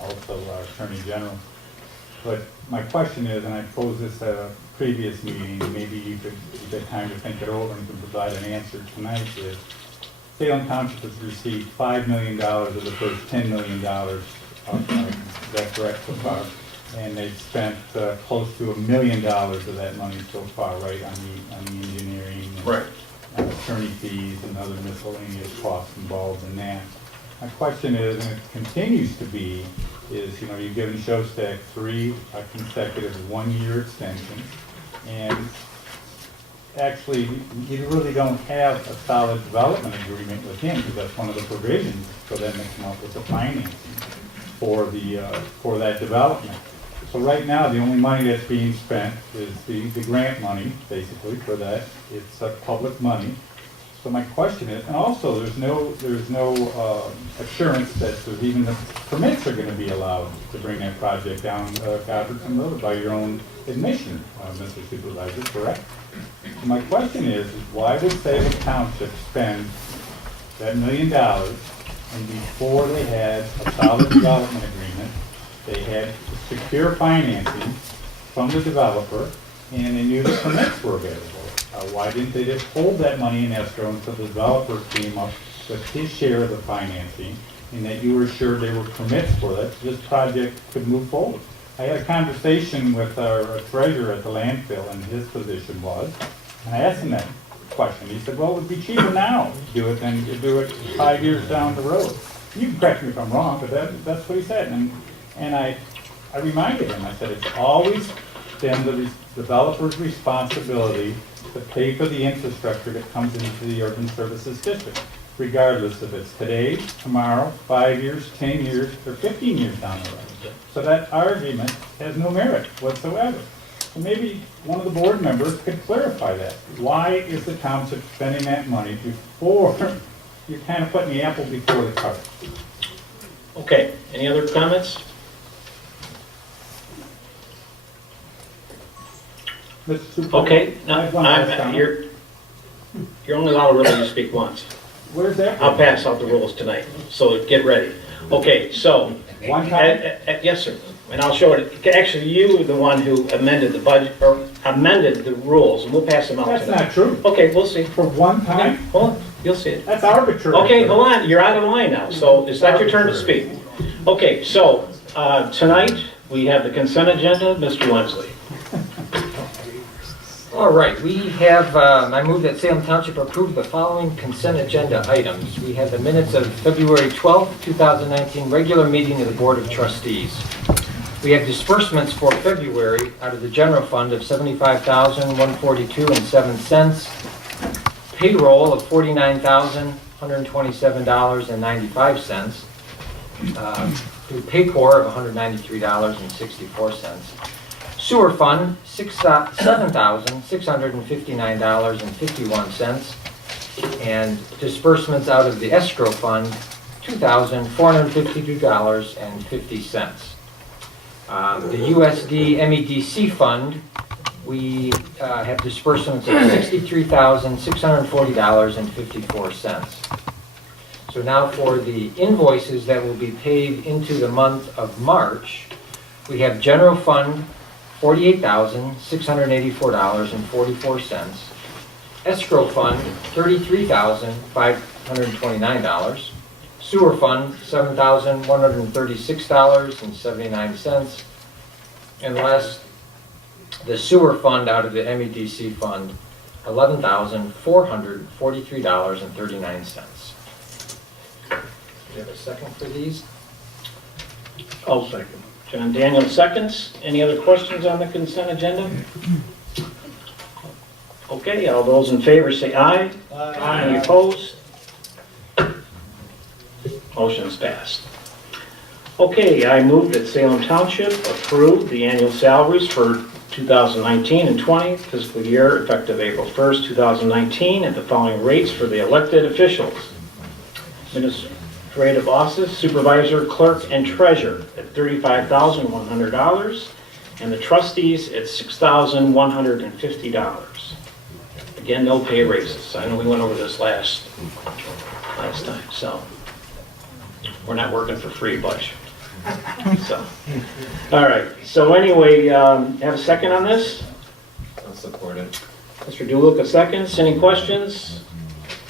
also our attorney general. But my question is, and I posed this at a previous meeting, maybe you could get time to think it over and can provide an answer tonight, is Salem Township has received $5 million of the first $10 million upfront. Is that correct so far? And they've spent close to $1 million of that money so far, right, on the engineering and, Right. attorney fees and other miscellaneous costs involved in that. My question is, and it continues to be, is, you know, you've given Shostak 3 consecutive one-year extensions, and actually, you really don't have a solid development agreement with him, because that's one of the provisions for them to come up with the financing for that development. So right now, the only money that's being spent is the grant money, basically, for that. It's public money. So my question is, and also, there's no assurance that there's even the permits are going to be allowed to bring that project down Goddardson Road by your own admission, Mr. Supervisor, correct? So my question is why would Salem Township spend that $1 million, and before they had a solid development agreement, they had secure financing from the developer, and they knew the permits were available? Why didn't they just hold that money in escrow until the developer came up with his share of the financing, and that you were assured there were permits for that, so this project could move forward? I had a conversation with our treasurer at the landfill, and his position was, and I asked him that question. He said, well, it would be cheaper now to do it than to do it 5 years down the road. You can correct me if I'm wrong, but that's what he said. And I reminded him, I said, it's always been the developer's responsibility to pay for the infrastructure that comes into the urban services district, regardless if it's today, tomorrow, 5 years, 10 years, or 15 years down the road. So that argument has no merit whatsoever. So maybe one of the board members could clarify that. Why is the township spending that money before you're kind of putting the apple before the cart? Okay, any other comments? Mr. Supervisor, Okay, I have one last comment. you're only allowed really to speak once. Where's that? I'll pass out the rules tonight, so get ready. Okay, so, One time? yes, sir, and I'll show it. Actually, you were the one who amended the budget, or amended the rules, and we'll pass them out That's tonight. not true. Okay, we'll see. For one time? Hold on, you'll see it. That's arbitrary. Okay, hold on, you're out of line now, so it's not your turn to speak. Okay, so, tonight, we have the consent agenda, Mr. Wensley. All right, we have, I move that Salem Township approve the following consent agenda items. We have the minutes of February 12th, 2019, regular meeting of the Board of Trustees. We have disbursements for February out of the general fund of $75,142.07, payroll of $49,127.95, through Paycor of $193.64. Sewer fund, $7,659.51, and disbursements out of the escrow fund, $2,452.50. The USD MEDC fund, we have disbursements of $63,640.54. So now for the invoices that will be paid into the month of March, we have general fund, $48,684.44. Escrow fund, $33,529. Sewer fund, $7,136.79. And last, the sewer fund out of the MEDC fund, $11,443.39. Do you have a second for these? I'll second. John Daniel seconds. Any other questions on the consent agenda? Okay, all those in favor say aye. Aye. Any opposed? Motion's passed. Okay, I move that Salem Township approve the annual salaries for 2019 and 20 fiscal year effective April 1st, 2019 at the following rates for the elected officials. Administrative office, supervisor, clerk, and treasurer at $35,100, and the trustees at $6,150. Again, no pay raises. I know we went over this last time, so we're not working for free, Butch. So, all right. So anyway, have a second on this? I'll support it. Mr. Dulick, a second. Any questions?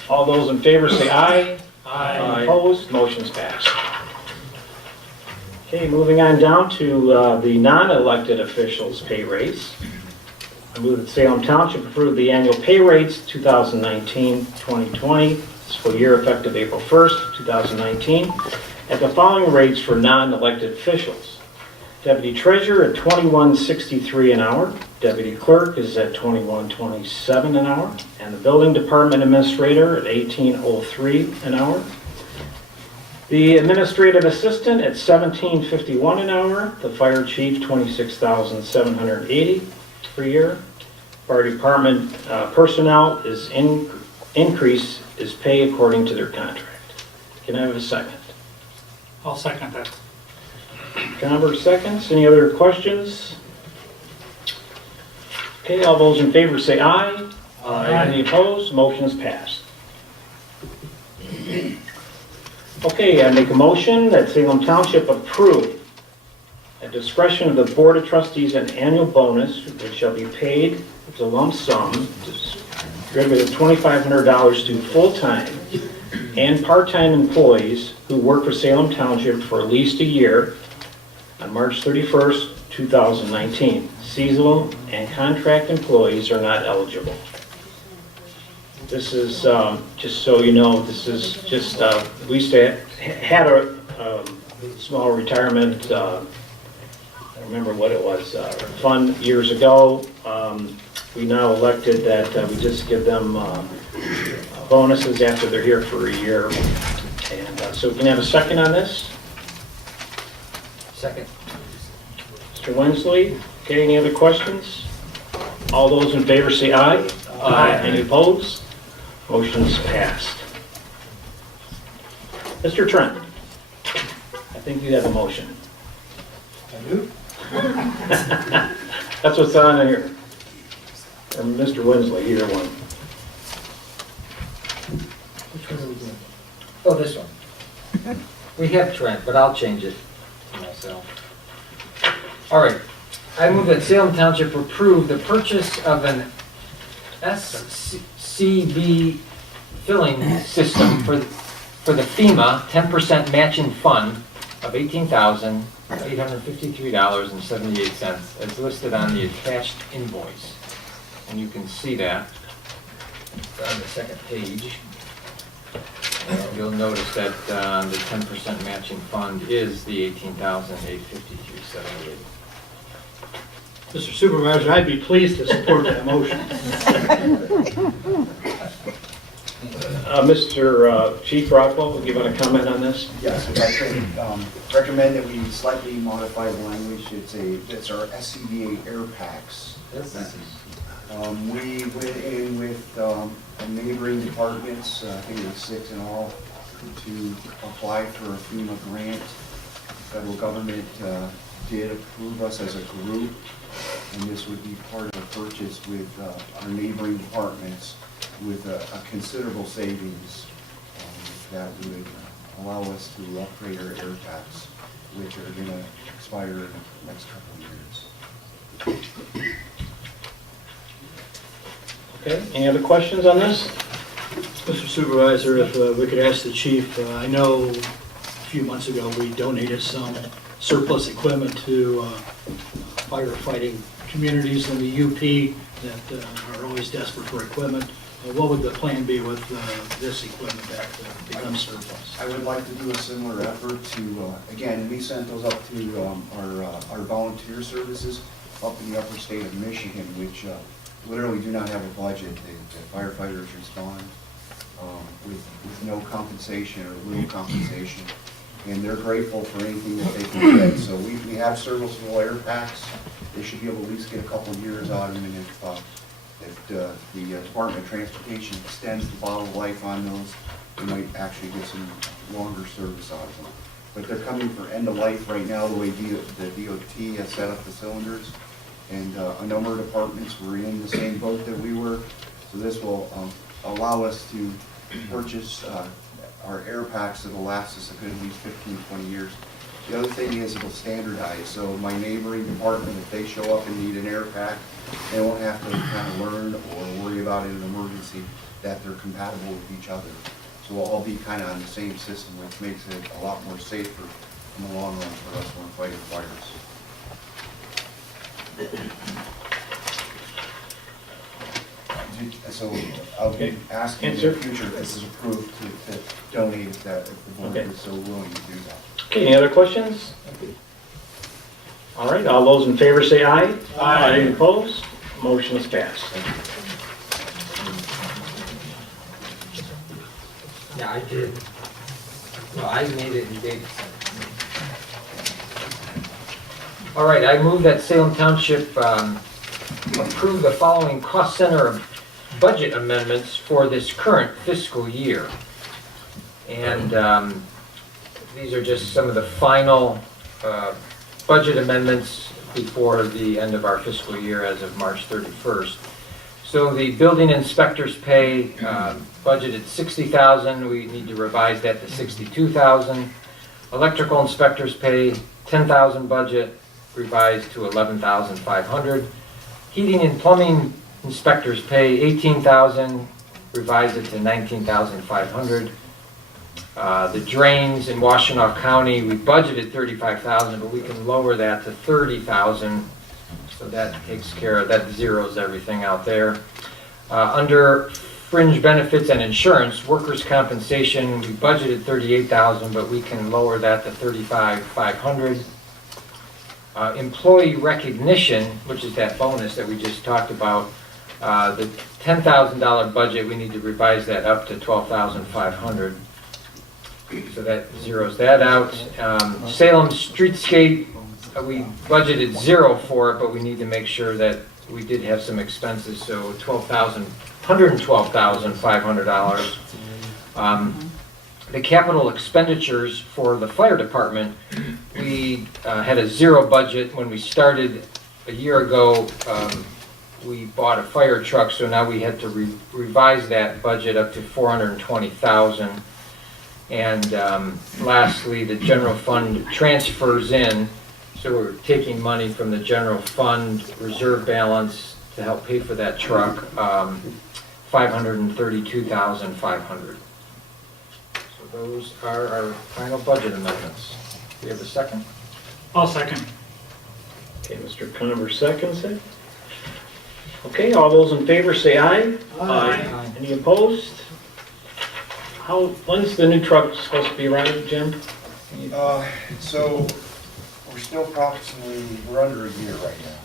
All those in favor say aye. Aye. Opposed? Motion's passed. Okay, moving on down to the non-elected officials' pay raise. I move that Salem Township approve the annual pay rates 2019-2020 fiscal year effective April 1st, 2019, at the following rates for non-elected officials. Deputy Treasurer at $21.63 an hour. Deputy Clerk is at $21.27 an hour. And the Building Department Administrator at $18.03 an hour. The Administrative Assistant at $17.51 an hour. The Fire Chief, $26,780 per year. Fire Department personnel is increase is pay according to their contract. Can I have a second? I'll second that. Conver seconds. Any other questions? Okay, all those in favor say aye. Aye. Any opposed? Motion is passed. Okay, I make a motion that Salem Township approve at discretion of the Board of Trustees an annual bonus which shall be paid as a lump sum distributed $2,500 to full-time and part-time employees who work for Salem Township for at least a year on March 31st, 2019. Seasonal and contract employees are not eligible. This is, just so you know, this is just, we used to had a small retirement, I remember what it was, fund years ago. We now elected that we just give them bonuses after they're here for a year. And so we can have a second on this? Second. Mr. Wensley, okay, any other questions? All those in favor say aye. Aye. Any opposed? Motion's passed. Mr. Trent, I think you have a motion. I do? That's what's on here. Or Mr. Wensley, either one. Which one are we doing? Oh, this one. We have Trent, but I'll change it to myself. All right. I move that Salem Township approve the purchase of an SCB filling system for the FEMA 10% matching fund of $18,853.78 as listed on the attached invoice. And you can see that on the second page. And you'll notice that the 10% matching fund is the $18,853.78. Mr. Supervisor, I'd be pleased to support that motion. Mr. Chief Rockwell, do you want to comment on this? Yes, if I could recommend that we slightly modify the language. It's our SCBA air packs. We went in with neighboring departments, I think it was 6 in all, to apply for a FEMA grant. The federal government did approve us as a group, and this would be part of a purchase with our neighboring departments with a considerable savings that would allow us to upgrade our air packs, which are going to expire in the next couple of years. Okay, any other questions on this? Mr. Supervisor, if we could ask the chief, I know a few months ago we donated some surplus equipment to firefighting communities in the UP that are always desperate for equipment. What would the plan be with this equipment that becomes surplus? I would like to do a similar effort to, again, we sent those up to our volunteer services up in the upper state of Michigan, which literally do not have a budget. The firefighters respond with no compensation or little compensation, and they're grateful for anything that they can get. So we have serviceable air packs. They should be able to at least get a couple of years out of them, and if the Department of Transportation extends the bottle life on those, we might actually get some longer service out of them. But they're coming for end of life right now, the way the DOT has set up the cylinders. And a number of departments were in the same boat that we were. So this will allow us to purchase our air packs that will last us a good at least 15, 20 years. The other thing is it'll standardize. So my neighboring department, if they show up and need an air pack, they won't have to kind of learn or worry about it in an emergency, that they're compatible with each other. So we'll all be kind of on the same system, which makes it a lot more safer in the long run for us when fighting fires. So I'll Okay. be asking in Answer. the future if this is approved to donate if that, if the board Okay. is so willing to do that. Okay, any other questions? All right, all those in favor say aye. Aye. Any opposed? Motion is passed. Yeah, I did. No, I made it and David said it. All right, I move that Salem Township approve the following cost center budget amendments for this current fiscal year. And these are just some of the final budget amendments before the end of our fiscal year as of March 31st. So the building inspector's pay budgeted $60,000, we need to revise that to $62,000. Electrical inspector's pay $10,000 budget, revised to $11,500. Heating and plumbing inspector's pay $18,000, revised it to $19,500. The drains in Washtenaw County, we budgeted $35,000, but we can lower that to $30,000. So that takes care of, that zeroes everything out there. Under fringe benefits and insurance, workers' compensation, we budgeted $38,000, but we can lower that to $35,500. Employee recognition, which is that bonus that we just talked about, the $10,000 budget, we need to revise that up to $12,500. So that zeroes that out. Salem streetscape, we budgeted zero for it, but we need to make sure that we did have some expenses, so $112,500. The capital expenditures for the fire department, we had a zero budget when we started a year ago. We bought a fire truck, so now we had to revise that budget up to $420,000. And lastly, the general fund transfers in, so we're taking money from the general fund reserve balance to help pay for that truck, $532,500. So those are our final budget amendments. Do we have a second? I'll second. Okay, Mr. Conover seconds it. Okay, all those in favor say aye. Aye. Any opposed? When's the new truck supposed to be running, Jim? So we're still approximately, we're under a year right now.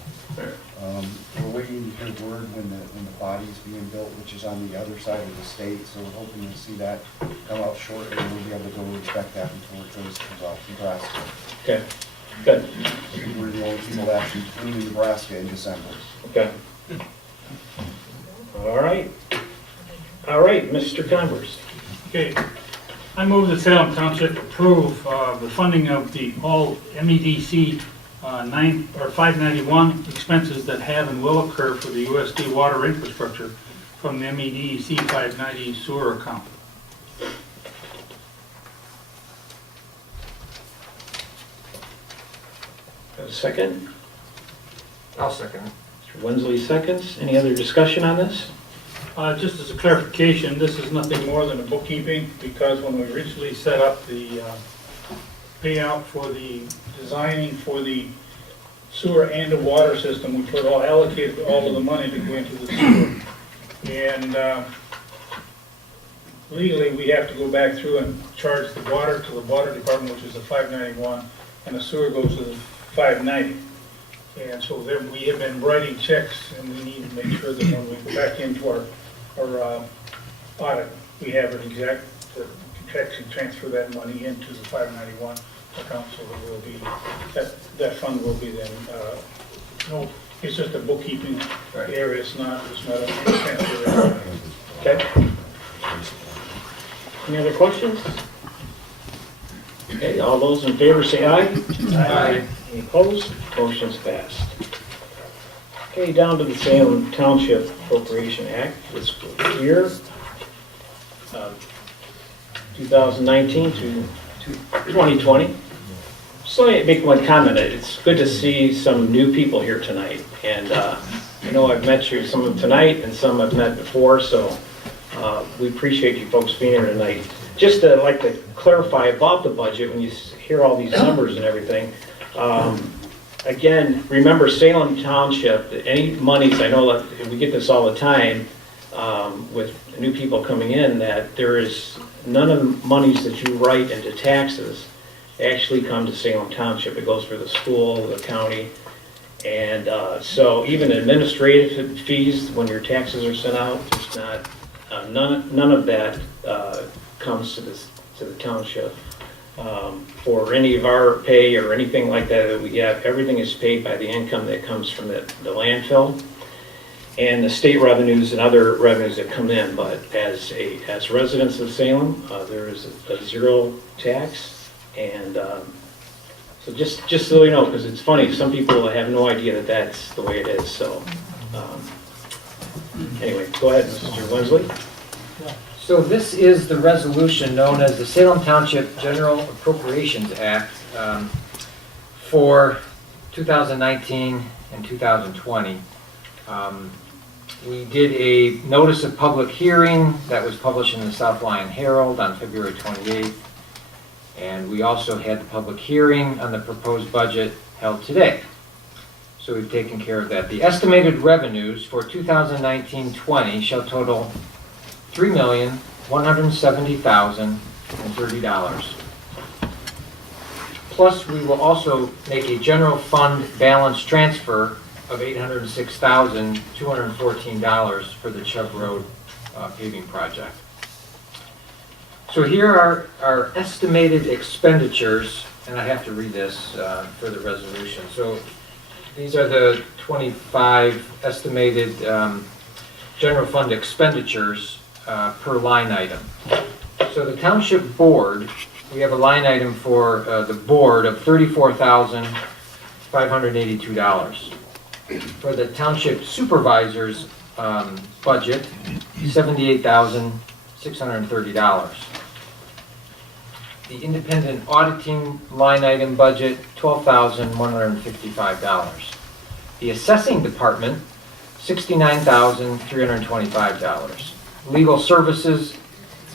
We're waiting to hear word when the body's being built, which is on the other side of the state, so we're hoping to see that come out shortly, and we'll be able to go inspect that before it comes out to Nebraska. Okay, good. We're the only people that actually flew to Nebraska in December. Okay. All right. All right, Mr. Converse. Okay, I move that Salem Township approve the funding of the all MEDC 591 expenses that have and will occur for the USD water infrastructure from the MEDC 590 sewer account. A second? I'll second it. Mr. Wensley seconds. Any other discussion on this? Just as a clarification, this is nothing more than a bookkeeping, because when we originally set up the payout for the designing for the sewer and the water system, we allocated all of the money to go into the sewer. And legally, we have to go back through and charge the water to the water department, which is the 591, and the sewer goes to the 590. And so there, we have been writing checks, and we need to make sure that when we go back into our audit, we have an exact checks and transfer that money into the 591 account, so that will be, that fund will be then, no, it's just a bookkeeping area, it's not a transfer. Okay. Any other questions? Okay, all those in favor say aye. Aye. Any opposed? Motion's passed. Okay, down to the Salem Township Appropriation Act, fiscal year 2019 to 2020. So let me make one comment. It's good to see some new people here tonight. And I know I've met you, some of them tonight and some I've met before, so we appreciate you folks being here tonight. Just to like to clarify about the budget, when you hear all these numbers and everything, again, remember Salem Township, any monies, I know that we get this all the time, with new people coming in, that there is none of the monies that you write into taxes actually come to Salem Township. It goes for the school, the county, and so even administrative fees when your taxes are sent out, it's not, none of that comes to the township. For any of our pay or anything like that that we get, everything is paid by the income that comes from the landfill and the state revenues and other revenues that come in. But as residents of Salem, there is a zero tax. And so just so you know, because it's funny, some people have no idea that that's the way it is. So anyway, go ahead, Mr. Wensley. So this is the resolution known as the Salem Township General Appropriations Act for 2019 and 2020. We did a notice of public hearing that was published in the South Lyon Herald on February 28th. And we also had the public hearing on the proposed budget held today. So we've taken care of that. The estimated revenues for 2019-20 shall total $3,170,030. Plus, we will also make a general fund balance transfer of $806,214 for the Chubb Road paving project. So here are our estimated expenditures, and I have to read this for the resolution. So these are the 25 estimated general fund expenditures per line item. So the township board, we have a line item for the board of $34,582. For the township supervisor's budget, $78,630. The independent auditing line item budget, $12,155. The assessing department, $69,325. Legal services,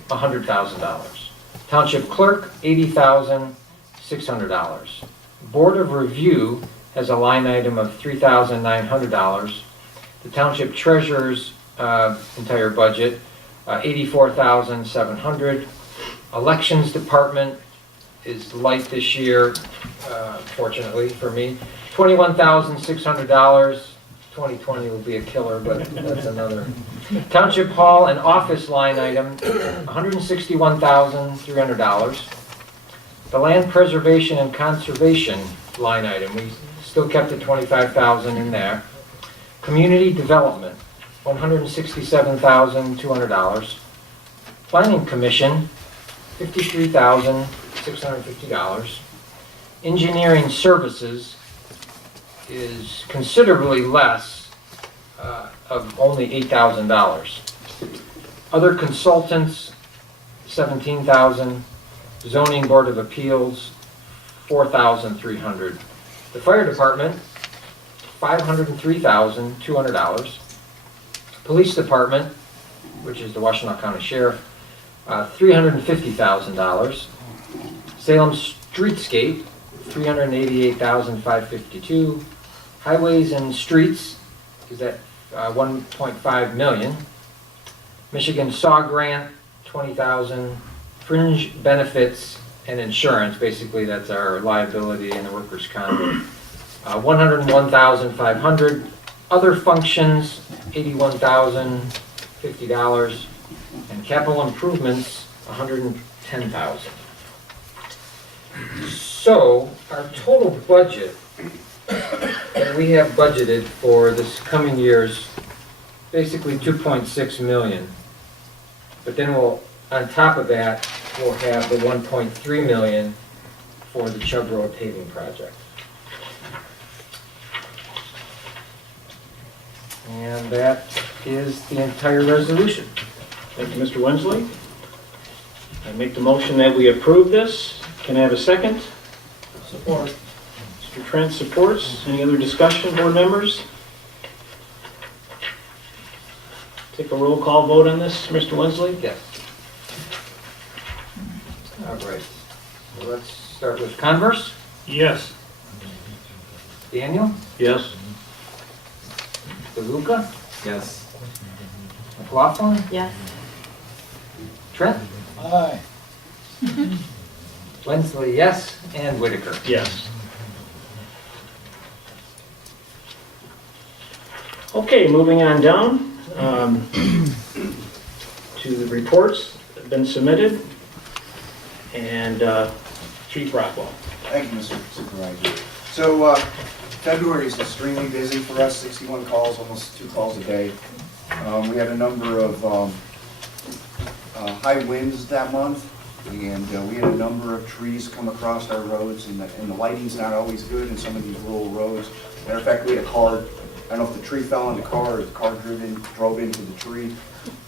$100,000. Township clerk, $80,600. Board of review has a line item of $3,900. The township treasurer's entire budget, $84,700. Elections department is light this year, fortunately for me, $21,600. 2020 will be a killer, but that's another. Township hall and office line item, $161,300. The land preservation and conservation line item, we still kept the $25,000 in there. Community development, $167,200. Planning commission, $53,650. Engineering services is considerably less, of only $8,000. Other consultants, $17,000. Zoning Board of Appeals, $4,300. The fire department, $503,200. Police department, which is the Washtenaw County Sheriff, $350,000. Salem Streetscape, $388,552. Highways and Streets is at $1.5 million. Michigan Saw Grant, $20,000. Fringe benefits and insurance, basically that's our liability and the workers' comp, $101,500. Other functions, $81,050. And capital improvements, $110,000. So our total budget that we have budgeted for this coming year's basically $2.6 million. But then we'll, on top of that, we'll have the $1.3 million for the Chubb Road paving project. And that is the entire resolution. Thank you, Mr. Wensley. I make the motion that we approve this. Can I have a second? Support. Mr. Trent supports. Any other discussion, board members? Take a roll call vote on this, Mr. Wensley? Yes. All right. So let's start with Converse. Yes. Daniel? Yes. DeLuca? Yes. McLaughlin, Yes. Trent, Aye. Wensley, yes, and Whitaker. Yes. Okay, moving on down to the reports that have been submitted. And Chief Rockwell. Thank you, Mr. Supervisor. So February is extremely busy for us, 61 calls, almost 2 calls a day. We had a number of high winds that month, and we had a number of trees come across our roads, and the lighting's not always good in some of these rural roads. Matter of fact, we had a car, I don't know if the tree fell on the car or the car drove into the tree.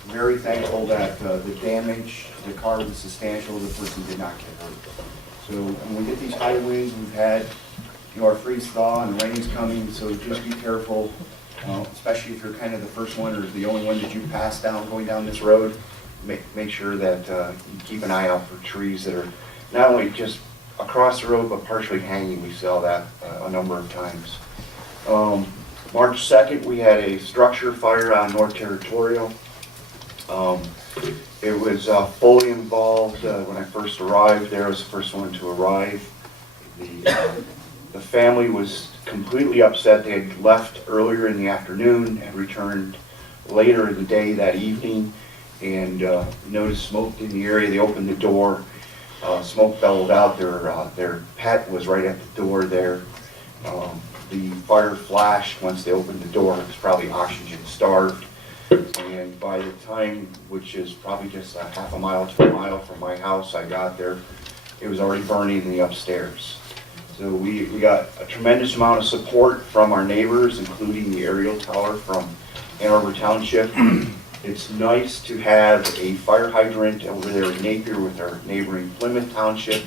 Very thankful that the damage to the car was substantial, the person did not get hurt. So when we get these high winds, we've had, our freeze thaw and rain's coming, so just be careful, especially if you're kind of the first one or the only one that you pass down going down this road. Make sure that you keep an eye out for trees that are not only just across the road but partially hanging. We saw that a number of times. March 2nd, we had a structure fire on North Territorial. It was fully involved when I first arrived there. I was the first one to arrive. The family was completely upset. They had left earlier in the afternoon and returned later in the day that evening, and noticed smoke in the area. They opened the door. Smoke bellowed out. Their pet was right at the door there. The fire flashed once they opened the door. It was probably oxygen starved. And by the time, which is probably just a half a mile to a mile from my house, I got there, it was already burning in the upstairs. So we got a tremendous amount of support from our neighbors, including the aerial tower from Ann Arbor Township. It's nice to have a fire hydrant over there in Napier with our neighboring Plymouth Township.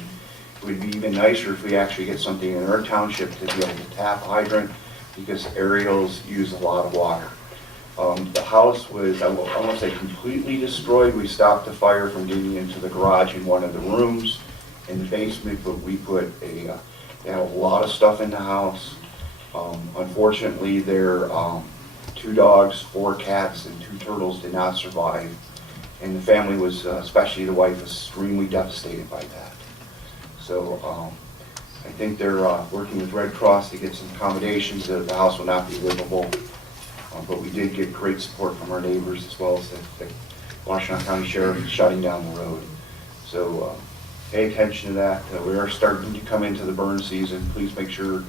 It would be even nicer if we actually get something in our township to be able to tap a hydrant, because aerials use a lot of water. The house was, I will almost say, completely destroyed. We stopped the fire from getting into the garage in one of the rooms in the basement, but we put they had a lot of stuff in the house. Unfortunately, their 2 dogs, 4 cats, and 2 turtles did not survive. And the family was, especially the wife, was extremely devastated by that. So I think they're working with Red Cross to get some accommodations. The house will not be livable. But we did get great support from our neighbors, as well as the Washington County Sheriff shutting down the road. So pay attention to that. We are starting to come into the burn season. Please make sure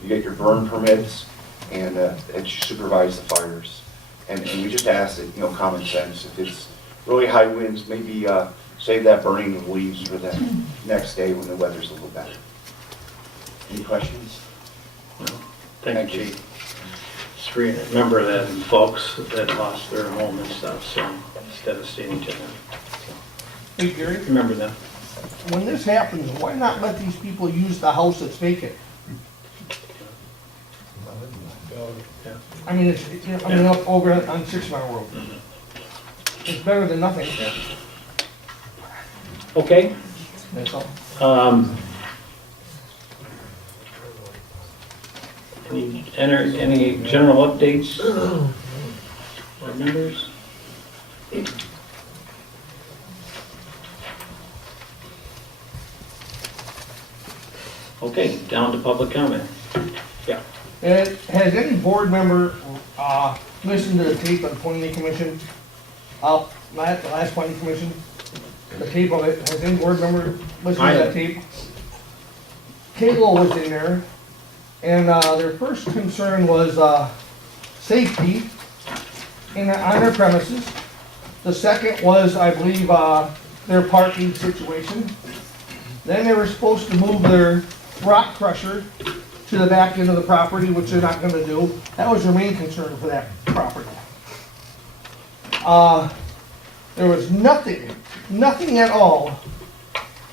you get your burn permits and that you supervise the fires. And we just ask that, common sense, if it's really high winds, maybe save that burning of leaves for the next day when the weather's a little better. Any questions? No. Thank you, Chief. Just remember that folks that lost their home and stuff, so it's devastating to them. So, Hey Gary, remember them. when this happens, why not let these people use the house that's vacant? I mean, up over on 6 Mile Road. It's better than nothing. Okay. That's all. Any general updates? Board members? Okay, down to public comment. Yeah. Has any board member listened to the tape of the planning commission? The last planning commission? The tape of it, has any board member listened to that tape? Cable was in there, and their first concern was safety on their premises. The second was, I believe, their parking situation. Then they were supposed to move their rock crusher to the back end of the property, which they're not gonna do. That was their main concern for that property. There was nothing at all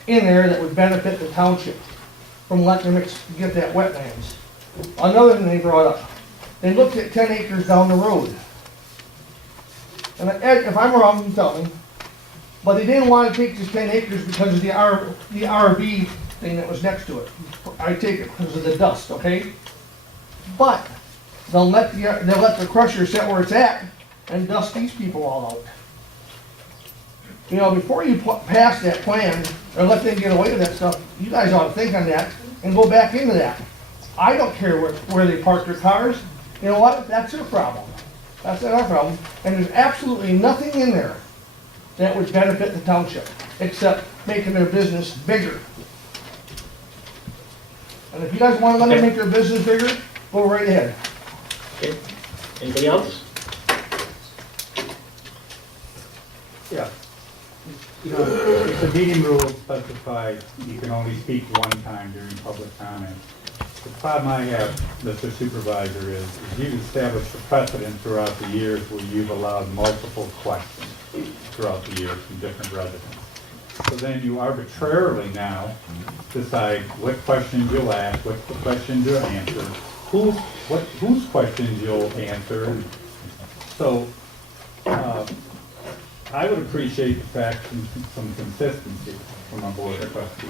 in there that would benefit the township from letting them get that wetlands. Another thing they brought up, they looked at 10 acres down the road. And Ed, if I'm wrong, you tell me, but they didn't want to take this 10 acres because of the RV thing that was next to it. I take it because of the dust, okay? But they'll let the crusher sit where it's at, and dust these people all out. You know, before you pass that plan, or let them get away with that stuff, you guys ought to think on that and go back into that. I don't care where they park their cars, you know what, that's their problem. That's not our problem, and there's absolutely nothing in there that would benefit the township, except making their business bigger. And if you guys want to let them make their business bigger, go right ahead. Okay. Anybody else? Yeah. You know, if the meeting rules specify you can only speak one time during public comment. The problem I have, Mr. Supervisor, is you've established a precedent throughout the years where you've allowed multiple questions throughout the years from different residents. So then you arbitrarily now decide what questions you'll ask, what questions you'll answer, whose questions you'll answer. So I would appreciate the fact some consistency from our board of trustees.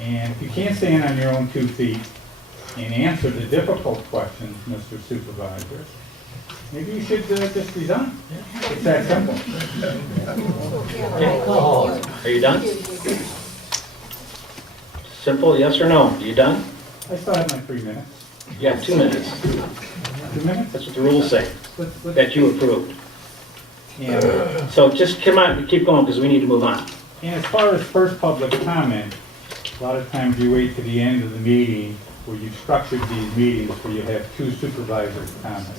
And if you can't stand on your own 2 feet and answer the difficult questions, Mr. Supervisor, maybe you should just resign. It's that simple. Are you done? Simple, yes or no? Are you done? I still have my 3 minutes. You have 2 minutes. 2 minutes? That's what the rules say, that you approved. And, So just come on, keep going, because we need to move on. and as far as first public comment, a lot of times you wait to the end of the meeting where you've structured these meetings where you have 2 supervisors comment.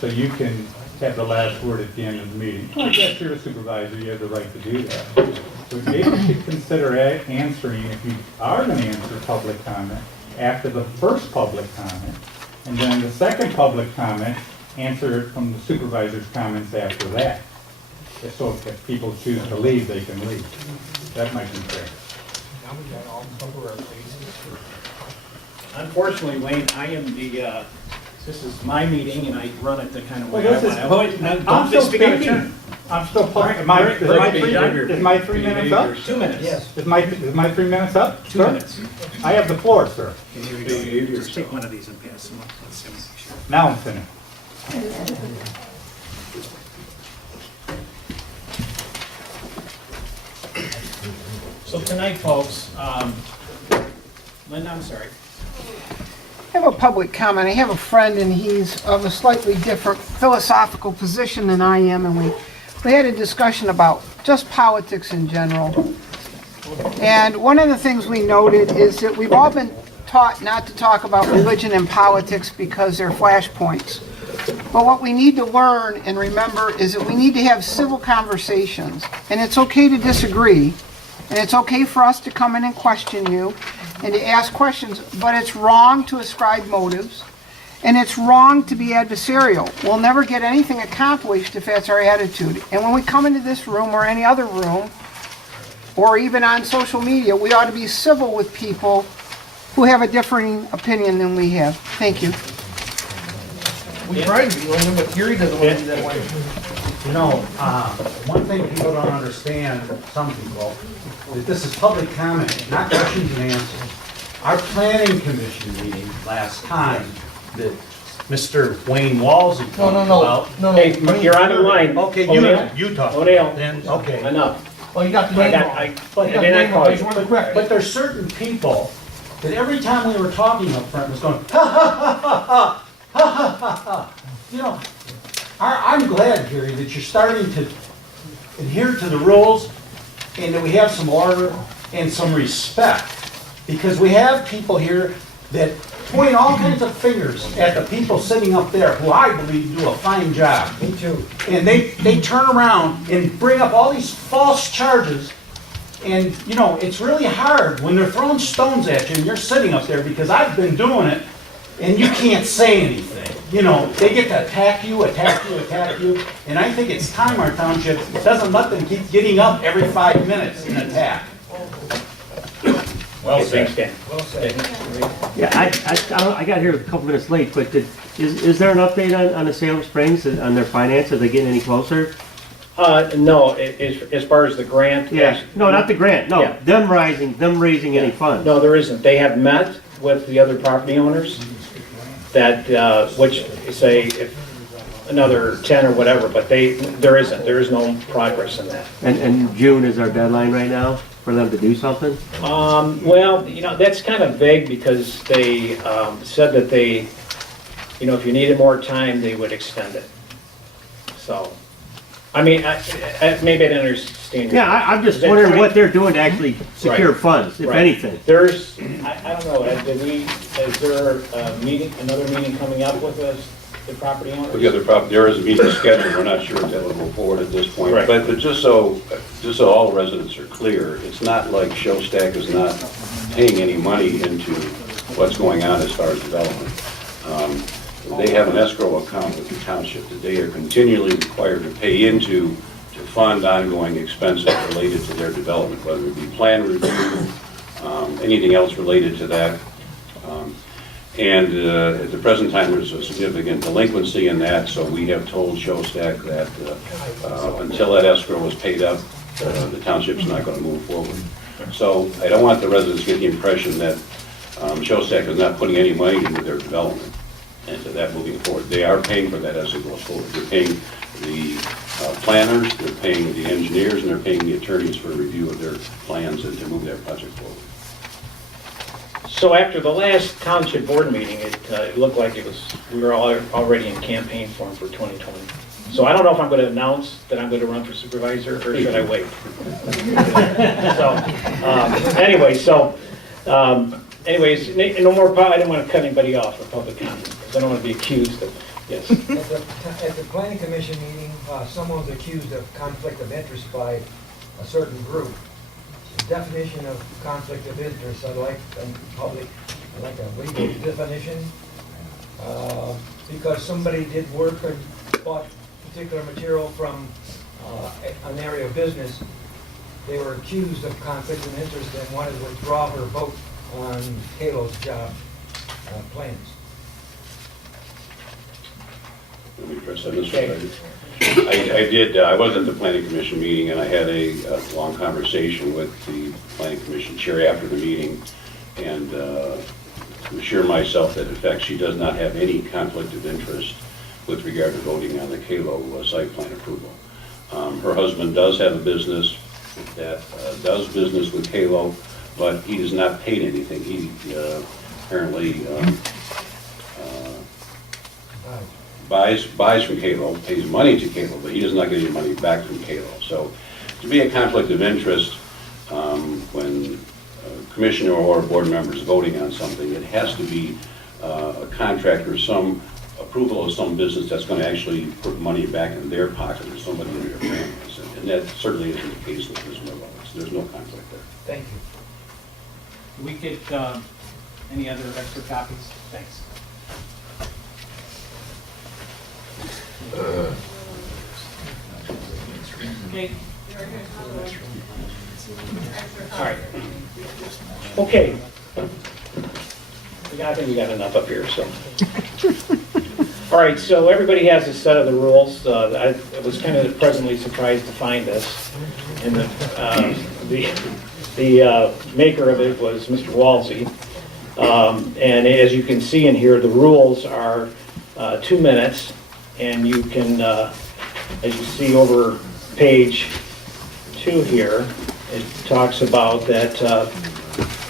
So you can have the last word at the end of the meeting. Well, I guess you're a supervisor, you have the right to do that. But maybe you should consider answering, if you are going to answer public comment, after the first public comment, and then the second public comment, answer it from the supervisor's comments after that. So if people choose to leave, they can leave. That might be fair. Now we got all cover our bases. Unfortunately, Wayne, I am the, this is my meeting and I run it the kind of way Well, I this is- want. I'm still speaking. I'm still, is my 3 minutes up? 2 minutes. Yes. Is my 3 minutes up? 2 sir? minutes. I have the floor, sir. Just take one of these and pass them up. Let's see, make sure. Now I'm finished. So tonight, folks, Linda, I'm sorry. I have a public comment. I have a friend, and he's of a slightly different philosophical position than I am, and we had a discussion about just politics in general. And one of the things we noted is that we've all been taught not to talk about religion and politics because they're flashpoints. But what we need to learn and remember is that we need to have civil conversations, and it's okay to disagree, and it's okay for us to come in and question you and to ask questions, but it's wrong to ascribe motives, and it's wrong to be adversarial. We'll never get anything accomplished if that's our attitude. And when we come into this room or any other room, or even on social media, we ought to be civil with people who have a differing opinion than we have. Thank you. We try to be, Linda, but Gary doesn't want to be that way. You know, one thing people don't understand, some people, that this is public comment, not questions and answers. Our planning commission meeting last time that Mr. Wayne Walls had talked about. No. Hey, you're on the line. Okay, O'Neill. you talk. O'Neill. Then, okay. Enough. Well, you got the name wrong. I You got the did name not wrong. call I just you. want to correct But it. there's certain people that every time we were talking up front was going, ha ha ha ha ha, ha ha ha ha. You know, I'm glad, Gary, that you're starting to adhere to the rules and that we have some order and some respect. Because we have people here that point all kinds of fingers at the people sitting up there who I believe do a fine job. Me too. And they turn around and bring up all these false charges. And, you know, it's really hard when they're throwing stones at you and you're sitting up there, because I've been doing it and you can't say anything. You know, they get to attack you. And I think it's time our township doesn't let them keep getting up every 5 minutes and attack. Well said. Thanks, Dan. Well said. Yeah, I got here a couple minutes late, but is there an update on the Salem Springs, on their finance? Are they getting any closer? No, as far as the grant. Yeah, no, not the grant, no, Yeah. them raising any funds. No, there isn't. They have met with the other property owners that, which say if another 10 or whatever, but there is no progress in that. And June is our deadline right now for them to do something? Well, that's kind of vague because they said that they, if you needed more time, they would extend it. So, I mean, maybe I didn't understand. Yeah, I'm just wondering what they're doing to actually secure funds, if Right. anything. There's, I don't know, is there another meeting coming up with the property owners? There is a meeting scheduled, we're not sure if that will go forward at this point. Right. But just so all residents are clear, it's not like Showstack is not paying any money into what's going on as far as development. They have an escrow account with the township that they are continually required to pay into to fund ongoing expenses related to their development, whether it be plan review, anything else related to that. And at the present time, there's a significant delinquency in that, so we have told Showstack that until that escrow is paid up, the township's not going to move forward. So I don't want the residents to get the impression that Showstack is not putting any money into their development and to that moving forward. They are paying for that as it goes forward. They're paying the planners, they're paying the engineers, and they're paying the attorneys for a review of their plans and to move that project forward. So after the last township board meeting, it looked like we were already in campaign form for 2020. So I don't know if I'm going to announce that I'm going to run for supervisor, or should I wait? Anyways, no more, I didn't want to cut anybody off for public comment, because I don't want to be accused of, yes. At the planning commission meeting, someone was accused of conflict of interest by a certain group. The definition of conflict of interest, I'd like a legal definition, because somebody did work or bought particular material from an area of business. They were accused of conflict of interest and wanted to withdraw her vote on Halo's job plans. Let me address that, Mr. President. I was at the planning commission meeting, and I had a long conversation with the planning commission chair after the meeting, and to assure myself that in fact she does not have any conflict of interest with regard to voting on the Halo site plan approval. Her husband does have a business that does business with Halo, but he does not pay anything. He apparently buys from Halo, pays money to Halo, but he does not get any money back from Halo. So to be a conflict of interest when a commissioner or a board member is voting on something, it has to be a contract or some approval of some business that's going to actually put money back in their pocket or somebody in their families. And that certainly isn't the case with Ms. Miller. There's no conflict there. Thank you. Can we get any other extra copies? Thanks. Okay. All right. Okay. I think we got enough up here, so. All right, so everybody has a set of the rules. I was kind of pleasantly surprised to find this. And the maker of it was Mr. Walsey. And as you can see in here, the rules are 2 minutes. And you can, as you see over page 2 here, it talks about that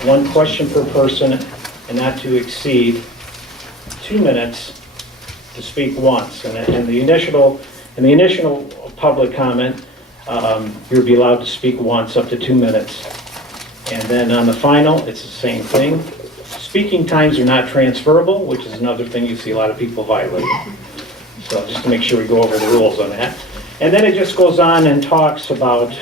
1 question per person and not to exceed 2 minutes to speak once. And in the initial public comment, you'll be allowed to speak once up to 2 minutes. And then on the final, it's the same thing. Speaking times are not transferable, which is another thing you see a lot of people violating. So just to make sure we go over the rules on that. And then it just goes on and talks about,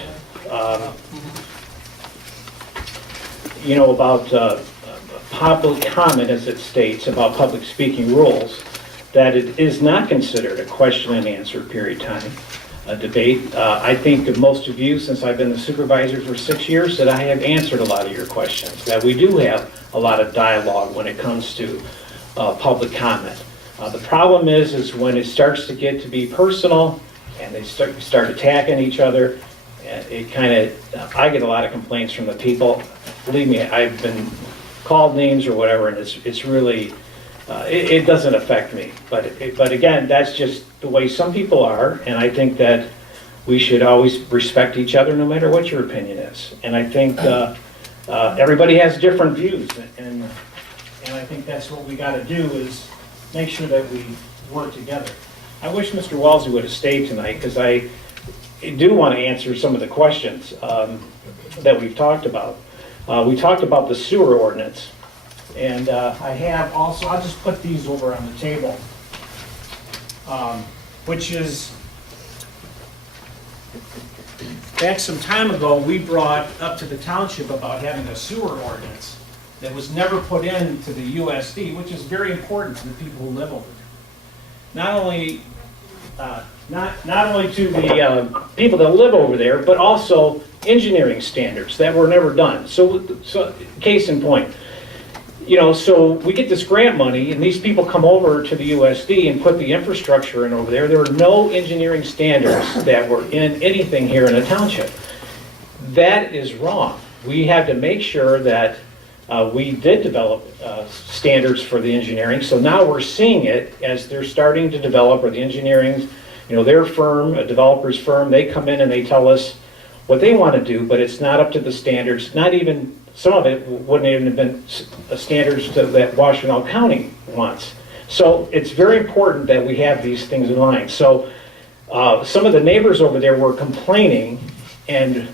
public comment, as it states, about public speaking rules, that it is not considered a question and answer period time, a debate. I think that most of you, since I've been the supervisor for 6 years, that I have answered a lot of your questions, that we do have a lot of dialogue when it comes to public comment. The problem is when it starts to get to be personal and they start attacking each other, it kind of, I get a lot of complaints from the people. Believe me, I've been called names or whatever, and it's really it doesn't affect me. But again, that's just the way some people are, and I think that we should always respect each other no matter what your opinion is. And I think everybody has different views, and I think that's what we got to do is make sure that we work together. I wish Mr. Walsey would have stayed tonight, because I do want to answer some of the questions that we've talked about. We talked about the sewer ordinance, and I have also, I'll just put these over on the table, which is, back some time ago, we brought up to the township about having a sewer ordinance that was never put into the USD, which is very important to the people who live over there. Not only to the people that live over there, but also engineering standards that were never done. So case in point, so we get this grant money, and these people come over to the USD and put the infrastructure in over there. There were no engineering standards that were in anything here in the township. That is wrong. We had to make sure that we did develop standards for the engineering. So now we're seeing it as they're starting to develop, or the engineering, their firm, a developer's firm, they come in and they tell us what they want to do, but it's not up to the standards. Not even, some of it wouldn't even have been standards that Washtenaw County wants. So it's very important that we have these things in line. So some of the neighbors over there were complaining and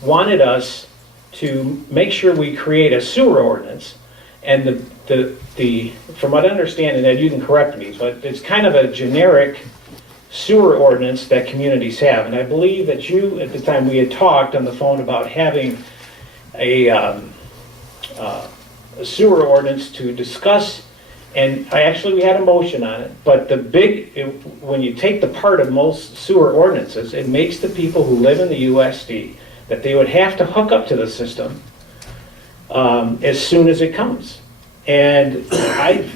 wanted us to make sure we create a sewer ordinance. And from what I understand, and Ed, you can correct me, but it's kind of a generic sewer ordinance that communities have. And I believe that you, at the time, we had talked on the phone about having a sewer ordinance to discuss, and we had a motion on it, but when you take the part of most sewer ordinances, it makes the people who live in the USD that they would have to hook up to the system as soon as it comes. And at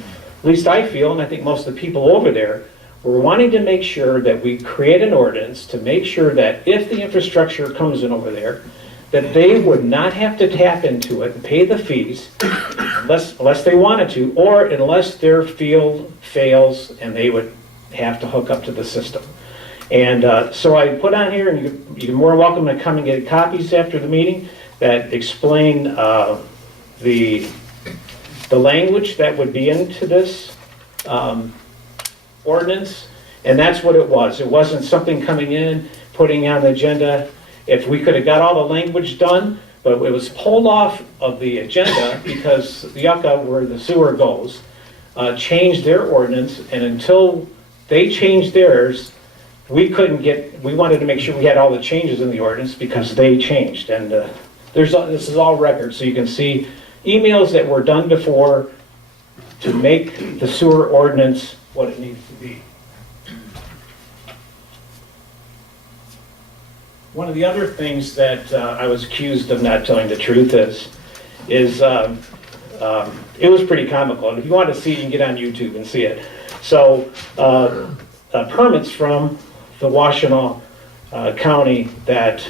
least I feel, and I think most of the people over there, we're wanting to make sure that we create an ordinance to make sure that if the infrastructure comes in over there, that they would not have to tap into it and pay the fees unless they wanted to, or unless their field fails and they would have to hook up to the system. And so I put on here, and you're more welcome to come and get copies after the meeting that explain the language that would be into this ordinance. And that's what it was. It wasn't something coming in, putting on the agenda. If we could have got all the language done, but it was pulled off of the agenda because the Yucca, where the sewer goes, changed their ordinance, and until they changed theirs, we wanted to make sure we had all the changes in the ordinance because they changed. And this is all record, so you can see emails that were done before to make the sewer ordinance what it needs to be. One of the other things that I was accused of not telling the truth is it was pretty comical. And if you want to see it, you can get on YouTube and see it. So permits from the Washtenaw County that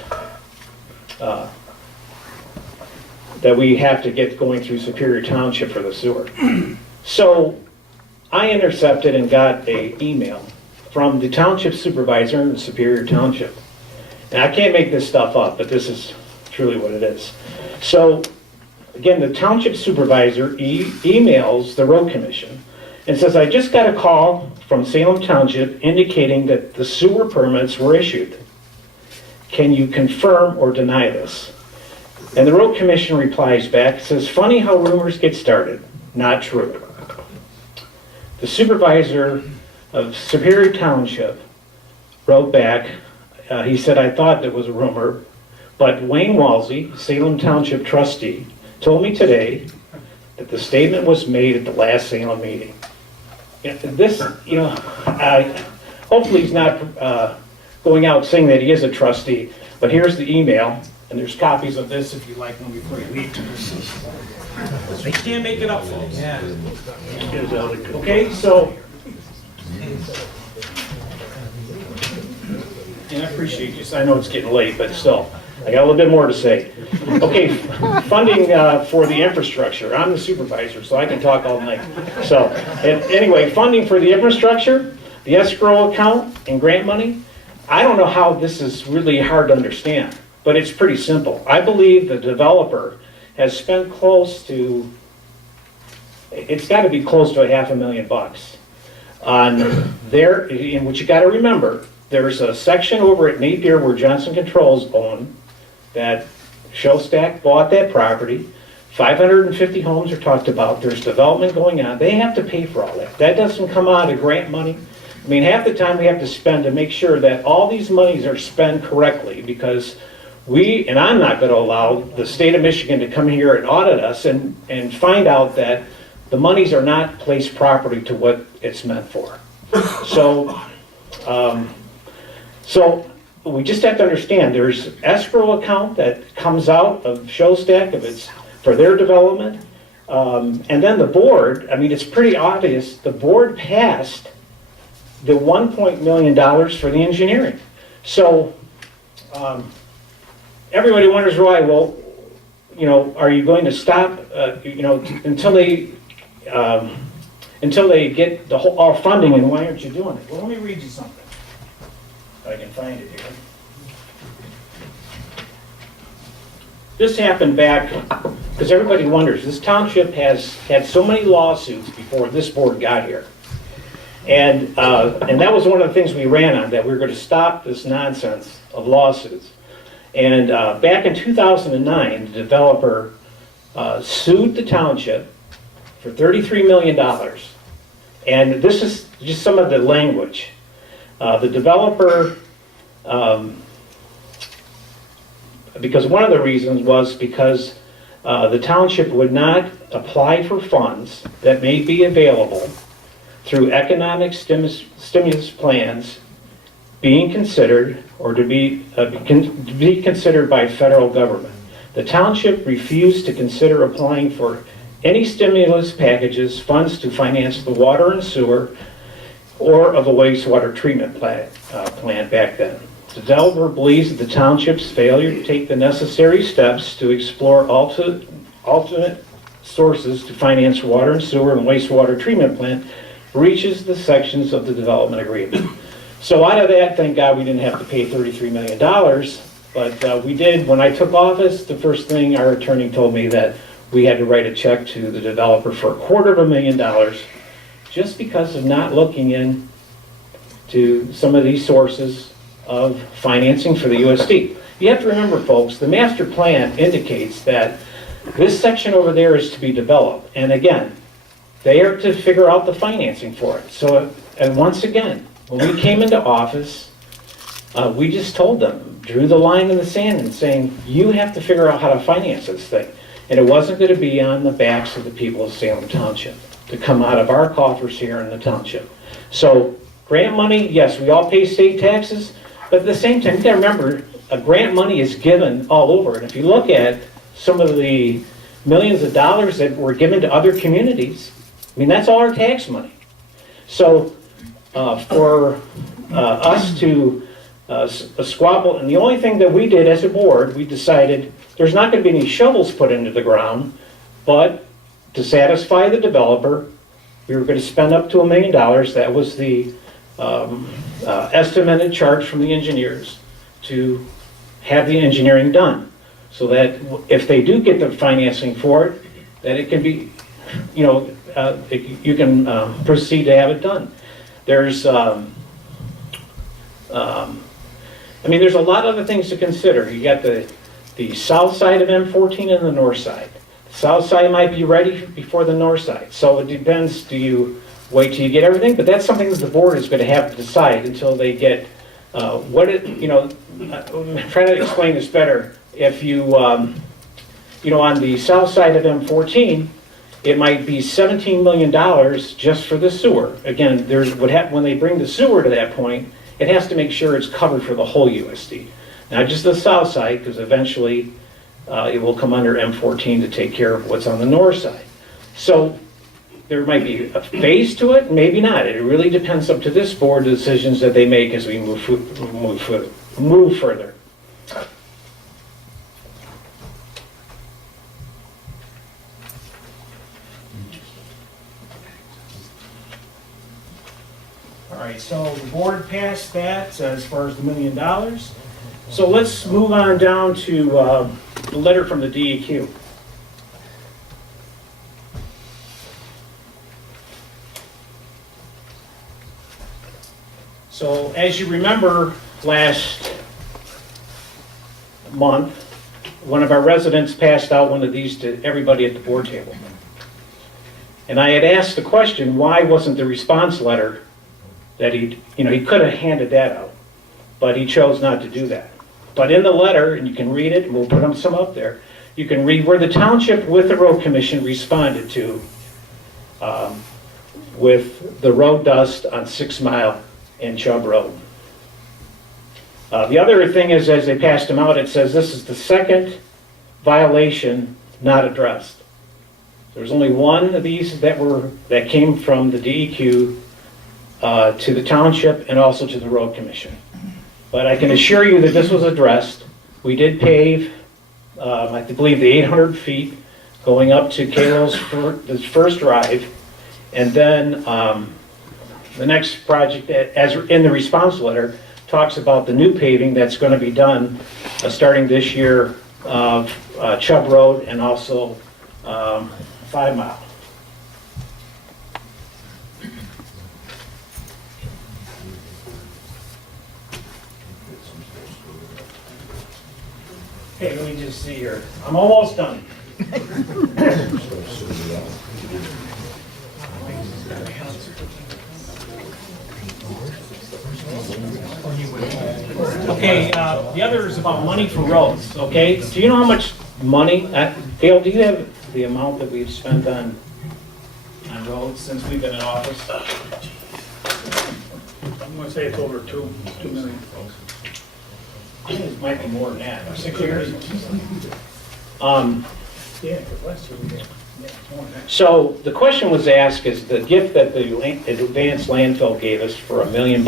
we have to get going through Superior Township for the sewer. So I intercepted and got an email from the township supervisor in Superior Township. And I can't make this stuff up, but this is truly what it is. So, again, the township supervisor emails the road commission and says, I just got a call from Salem Township indicating that the sewer permits were issued. Can you confirm or deny this? And the road commission replies back, says, funny how rumors get started. Not true. The supervisor of Superior Township wrote back, he said, I thought it was a rumor, but Wayne Walsey, Salem Township trustee, told me today that the statement was made at the last Salem meeting. Hopefully he's not going out saying that he is a trustee, but here's the email, and there's copies of this if you like when we leave. You can't make it up, folks. Yeah. Okay, so. And I appreciate this. I know it's getting late, but still. I got a little bit more to say. Okay, funding for the infrastructure. I'm the supervisor, so I can talk all night. So, anyway, funding for the infrastructure, the escrow account, and grant money. I don't know how this is really hard to understand, but it's pretty simple. I believe the developer has spent close to, it's got to be close to $500,000 on their, in which you got to remember, there's a section over at Napier where Johnson Controls own that Showstack bought that property. 550 homes are talked about. There's development going on. They have to pay for all that. That doesn't come out of grant money. I mean, half the time we have to spend to make sure that all these monies are spent correctly, because we, and I'm not going to allow the state of Michigan to come here and audit us and find out that the monies are not placed properly to what it's meant for. So, so we just have to understand there's escrow account that comes out of Showstack if it's for their development. And then the board, I mean, it's pretty obvious, the board passed the $1 million for the engineering. So everybody wonders why. Well, you know, are you going to stop, you know, until they get the whole, all funding, and why aren't you doing it? Well, let me read you something. If I can find it here. This happened back, because everybody wonders, this township has had so many lawsuits before this board got here. And that was one of the things we ran on, that we were going to stop this nonsense of lawsuits. And back in 2009, the developer sued the township for $33 million. And this is just some of the language. The developer, because one of the reasons was because the township would not apply for funds that may be available through economic stimulus plans being considered or to be considered by federal government. The township refused to consider applying for any stimulus packages, funds to finance the water and sewer, or of a wastewater treatment plant back then. The developer believes that the township's failure to take the necessary steps to explore alternate sources to finance water and sewer and wastewater treatment plant breaches the sections of the development agreement. So out of that, thank God we didn't have to pay $33 million, but we did. When I took office, the first thing our attorney told me that we had to write a check to the developer for $250,000 just because of not looking into some of these sources of financing for the USD. You have to remember, folks, the master plan indicates that this section over there is to be developed. And again, they are to figure out the financing for it. So, and once again, when we came into office, we just told them, drew the line in the sand and saying, you have to figure out how to finance this thing. And it wasn't going to be on the backs of the people of Salem Township, to come out of our coffers here in the township. So grant money, yes, we all pay state taxes, but at the same time, you got to remember, grant money is given all over. And if you look at some of the millions of dollars that were given to other communities, I mean, that's all our tax money. So for us to squabble, and the only thing that we did as a board, we decided there's not going to be any shovels put into the ground, but to satisfy the developer, we were going to spend up to $1 million. That was the estimated charge from the engineers to have the engineering done, so that if they do get the financing for it, that it can be, you know, you can proceed to have it done. There's, I mean, there's a lot of other things to consider. You got the south side of M14 and the north side. The south side might be ready before the north side. So it depends, do you wait till you get everything? But that's something that the board is going to have to decide until they get what it, you know, I'm trying to explain this better. If you, you know, on the south side of M14, it might be $17 million just for the sewer. Again, there's what when they bring the sewer to that point, it has to make sure it's covered for the whole USD. Not just the south side, because eventually it will come under M14 to take care of what's on the north side. So there might be a phase to it, maybe not. It really depends up to this board, the decisions that they make as we move further. right, so the board passed that as far as the $1 million. So let's move on down to the letter from the DEQ. So as you remember, last month, one of our residents passed out one of these to everybody at the board table. And I had asked the question, why wasn't the response letter that he could have handed that out, but he chose not to do that. But in the letter, and you can read it, and we'll put some up there, you can read where the township with the road commission responded to with the road dust on 6 Mile and Chubb Road. The other thing is, as they passed them out, it says this is the second violation not addressed. There was only one of these that came from the DEQ to the township and also to the road commission. But I can assure you that this was addressed. We did pave, I believe, the 800 feet going up to Kalo's first drive, and then the next project, as in the response letter, talks about the new paving that's going to be done starting this year of Chubb Road and also 5 Mile. Okay, let me just see here. I'm almost done. Okay, the other is about money for roads, okay? Do you know how much money, Dale, do you have the amount that we've spent on roads since we've been in office? I'm gonna say it's over 2 million. It might be more than that, 6 years. Yeah, because last year we did. So the question was asked is the gift that the advanced landfill gave us for $1 million.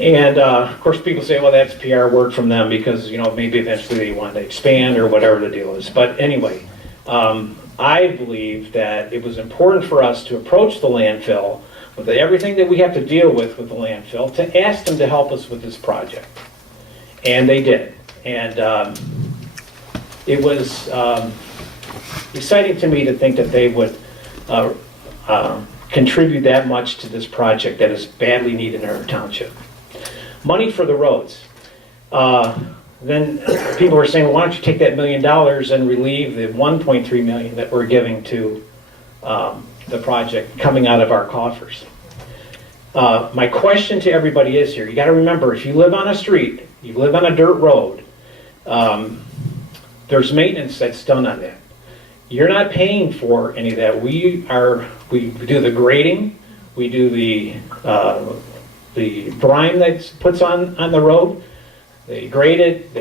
And of course people say, well, that's PR work from them because, maybe eventually they want to expand or whatever the deal is. But anyway, I believe that it was important for us to approach the landfill with everything that we have to deal with the landfill to ask them to help us with this project. And they did. And it was exciting to me to think that they would contribute that much to this project that is badly needed in our township. Money for the roads. Then people were saying, well, why don't you take that $1 million and relieve the $1.3 million that we're giving to the project coming out of our coffers. My question to everybody is here, you got to remember, if you live on a street, you live on a dirt road, there's maintenance that's done on that. You're not paying for any of that. We do the grading, we do the brine that's puts on the road. They grade it.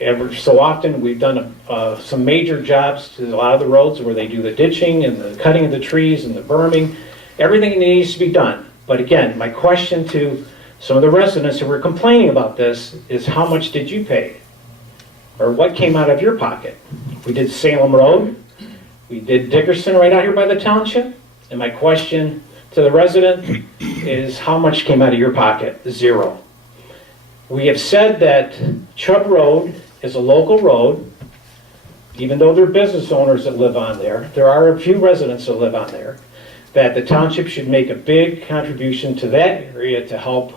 Every so often we've done some major jobs to a lot of the roads where they do the ditching and the cutting of the trees and the berming. Everything needs to be done. But again, my question to some of the residents who were complaining about this is, how much did you pay? Or what came out of your pocket? We did Salem Road. We did Dickerson right out here by the township. And my question to the resident is, how much came out of your pocket? Zero. We have said that Chubb Road is a local road, even though there are business owners that live on there. There are a few residents that live on there, that the township should make a big contribution to that area to help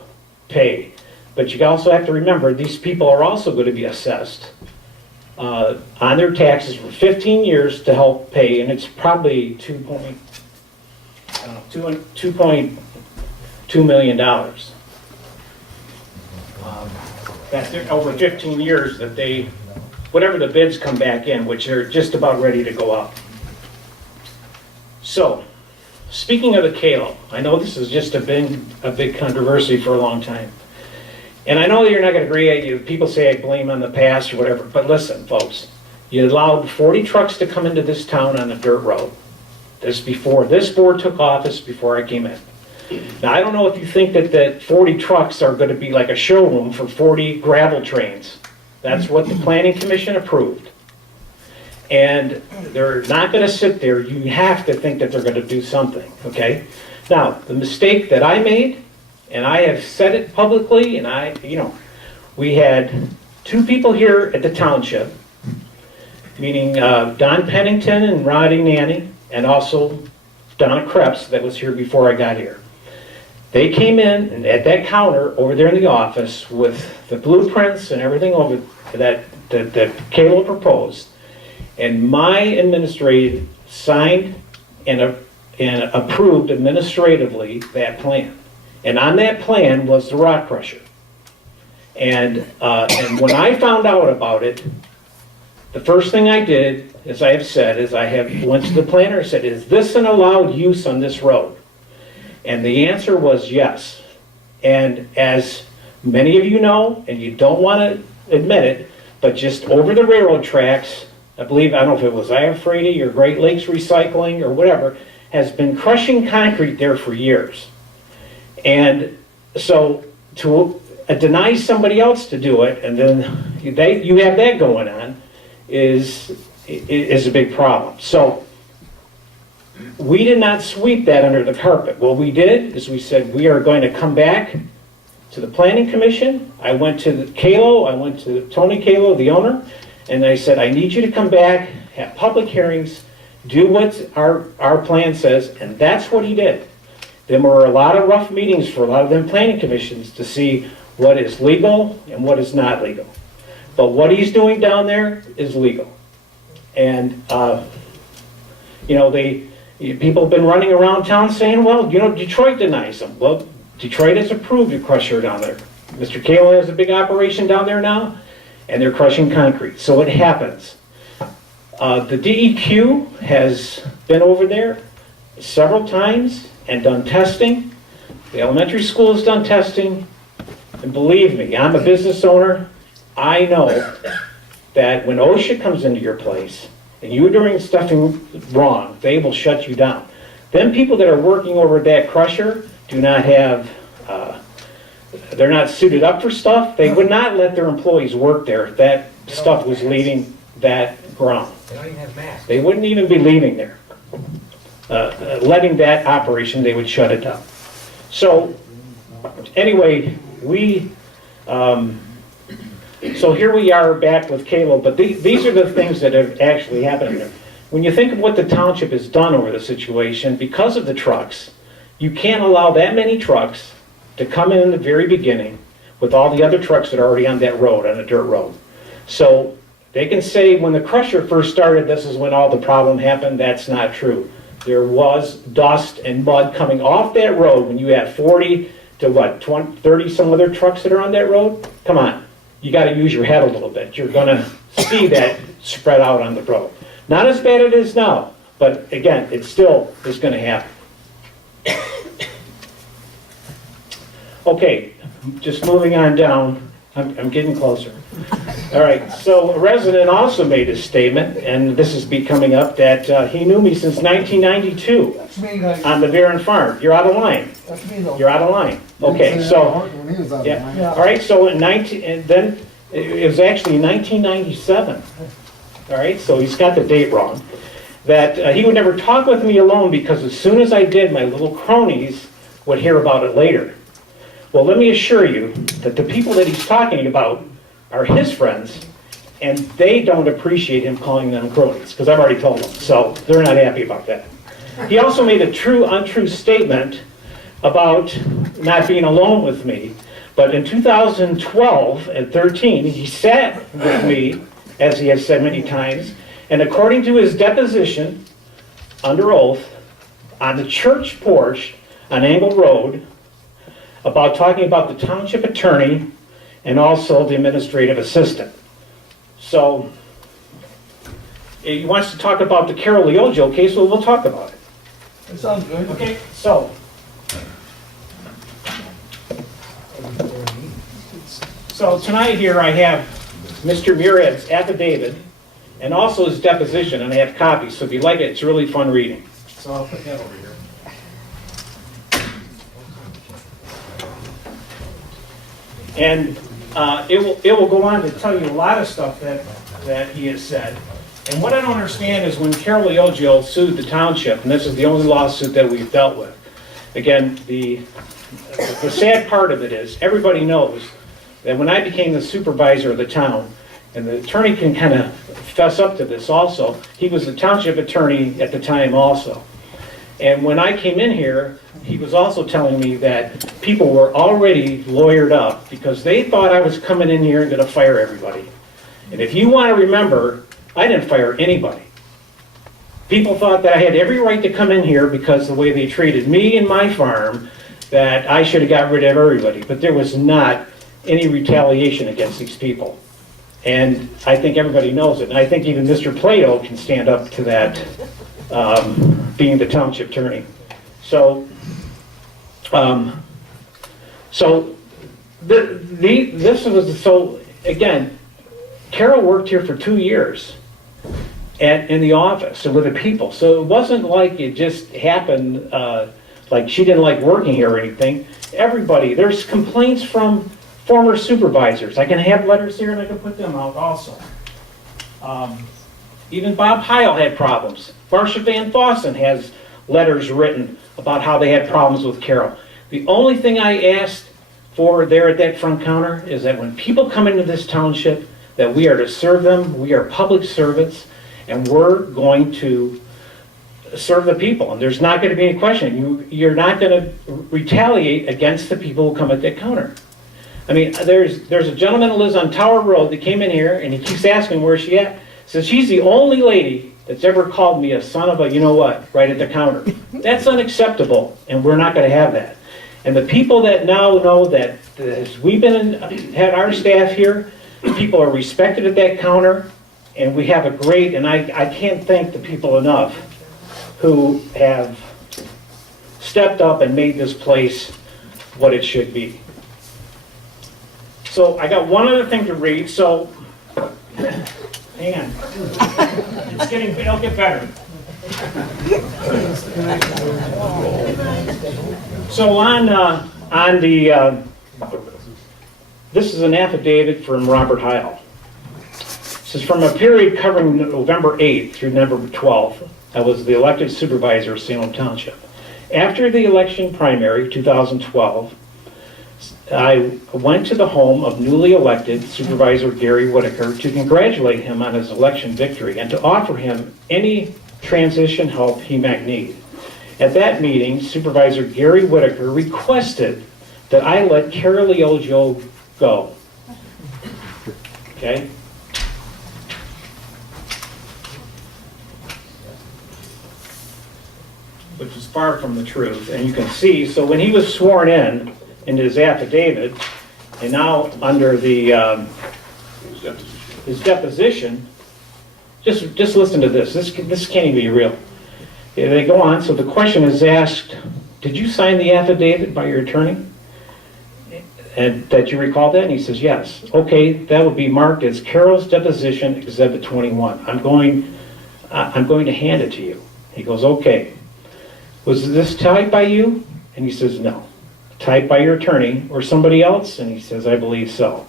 pay. But you also have to remember, these people are also going to be assessed on their taxes for 15 years to help pay, and it's probably $2.2 million. That's over 15 years that whatever the bids come back in, which are just about ready to go up. So, speaking of the Kalo, I know this has just been a big controversy for a long time. And I know you're not going to agree. People say I blame on the past or whatever, but listen, folks. You allowed 40 trucks to come into this town on a dirt road. This before this board took office, before I came in. Now, I don't know if you think that 40 trucks are going to be like a showroom for 40 gravel trains. That's what the Planning Commission approved. And they're not going to sit there. You have to think that they're going to do something, okay? Now, the mistake that I made, and I have said it publicly, and we had two people here at the township, meaning Don Pennington and Roddy Nanny, and also Donna Krebs that was here before I got here. They came in and at that counter over there in the office with the blueprints and everything over that Kayla proposed, and my administrator signed and approved administratively that plan. And on that plan was the rock crusher. And when I found out about it, the first thing I did, as I have said, is went to the planner and said, is this an allowed use on this road? And the answer was yes. And as many of you know, and you don't want to admit it, but just over the railroad tracks, I don't know if it was Iafredi or Great Lakes Recycling or whatever, has been crushing concrete there for years. And so to deny somebody else to do it, and then you have that going on, is a big problem. So we did not sweep that under the carpet. What we did is we said we are going to come back to the Planning Commission. I went to I went to Tony Kalo, the owner, and I said, I need you to come back, have public hearings, do what our plan says, and that's what he did. There were a lot of rough meetings for a lot of them planning commissions to see what is legal and what is not legal. But what he's doing down there is legal. And, people have been running around town saying, well, Detroit denies them. Well, Detroit has approved a crusher down there. Mr. Kayla has a big operation down there now, and they're crushing concrete. So it happens. The DEQ has been over there several times and done testing. The elementary school has done testing. And believe me, I'm a business owner. I know that when OSHA comes into your place and you're doing stuff wrong, they will shut you down. Them people that are working over that crusher do not have, they're not suited up for stuff. They would not let their employees work there if that stuff was leaving that ground. They don't even have masks. They They wouldn't even be leaving there. Letting that operation, they would shut it down. So, anyway, so here we are back with Kalo, but these are the things that have actually happened here. When you think of what the township has done over the situation, because of the trucks, you can't allow that many trucks to come in the very beginning with all the other trucks that are already on that road, on a dirt road. So they can say when the crusher first started, this is when all the problem happened. That's not true. There was dust and mud coming off that road when you have 40 to 30 some other trucks that are on that road. Come on, you got to use your head a little bit. You're going to see that spread out on the road. Not as bad as it is now, but again, it still is going to happen. Okay, just moving on down. I'm getting closer. All right, so a resident also made a statement, and this is coming up, that he knew me since 1992 That's me, guys. on the Barron Farm. You're out of line. That's me, though. You're out of line. Okay, so, yeah, all right, so and then it was actually 1997. All right, so he's got the date wrong. That he would never talk with me alone because as soon as I did, my little cronies would hear about it later. Well, let me assure you that the people that he's talking about are his friends, and they don't appreciate him calling them cronies, because I've already told them, so they're not happy about that. He also made a untrue statement about not being alone with me, but in 2012 and 13, he sat with me, as he has said many times, and according to his deposition, under oath, on the church porch on Angle Road, about talking about the township attorney and also the administrative assistant. So, he wants to talk about the Carol Leojo case, well, we'll talk about it. That sounds good. Okay, so tonight here I have Mr. Murad's affidavit and also his deposition, and I have copies, so if you like it, it's really fun reading. So I'll put that over here. And it will go on to tell you a lot of stuff that he has said. And what I don't understand is when Carol Leojo sued the township, and this is the only lawsuit that we've dealt with, again, the sad part of it is, everybody knows that when I became the supervisor of the town, and the attorney can kind of fess up to this also, he was the township attorney at the time also. And when I came in here, he was also telling me that people were already lawyered up because they thought I was coming in here and gonna fire everybody. And if you wanna remember, I didn't fire anybody. People thought that I had every right to come in here because of the way they treated me and my farm, that I should have got rid of everybody. But there was not any retaliation against these people. And I think everybody knows it. And I think even Mr. Plato can stand up to that, being the township attorney. So, this was, so again, Carol worked here for 2 years in the office and with the people. So it wasn't like it just happened, like she didn't like working here or anything. Everybody, there's complaints from former supervisors. I can have letters here and I can put them out also. Even Bob Heil had problems. Marcia Van Fossen has letters written about how they had problems with Carol. The only thing I asked for there at that front counter is that when people come into this township, that we are to serve them, we are public servants, and we're going to serve the people. And there's not going to be any question. You're not going to retaliate against the people who come at that counter. I mean, there's a gentleman who lives on Tower Road that came in here and he keeps asking where she at. Says she's the only lady that's ever called me a son of a you know what right at the counter. That's unacceptable, and we're not going to have that. And the people that now know that as we've had our staff here, people are respected at that counter, and we have a great, and I can't thank the people enough who have stepped up and made this place what it should be. So I got one other thing to read, so hang on. It'll get better. So on the, this is an affidavit from Robert Heil. This is from a period covering November 8th through November 12th. I was the elected supervisor of Salem Township. After the election primary, 2012, I went to the home of newly elected Supervisor Gary Whitaker to congratulate him on his election victory and to offer him any transition help he might need. At that meeting, Supervisor Gary Whitaker requested that I let Carol Ojo go. Okay? Which is far from the truth, and you can see, so when he was sworn in his affidavit, and now under the his deposition, just listen to this. This can't even be real. They go on. So the question is asked: did you sign the affidavit by your attorney? And that you recall that? And he says yes. Okay, that would be marked as Carol's deposition, Exhibit 21. I'm going to hand it to you. He goes, okay. Was this typed by you? And he says no. Typed by your attorney or somebody else? And he says, I believe so.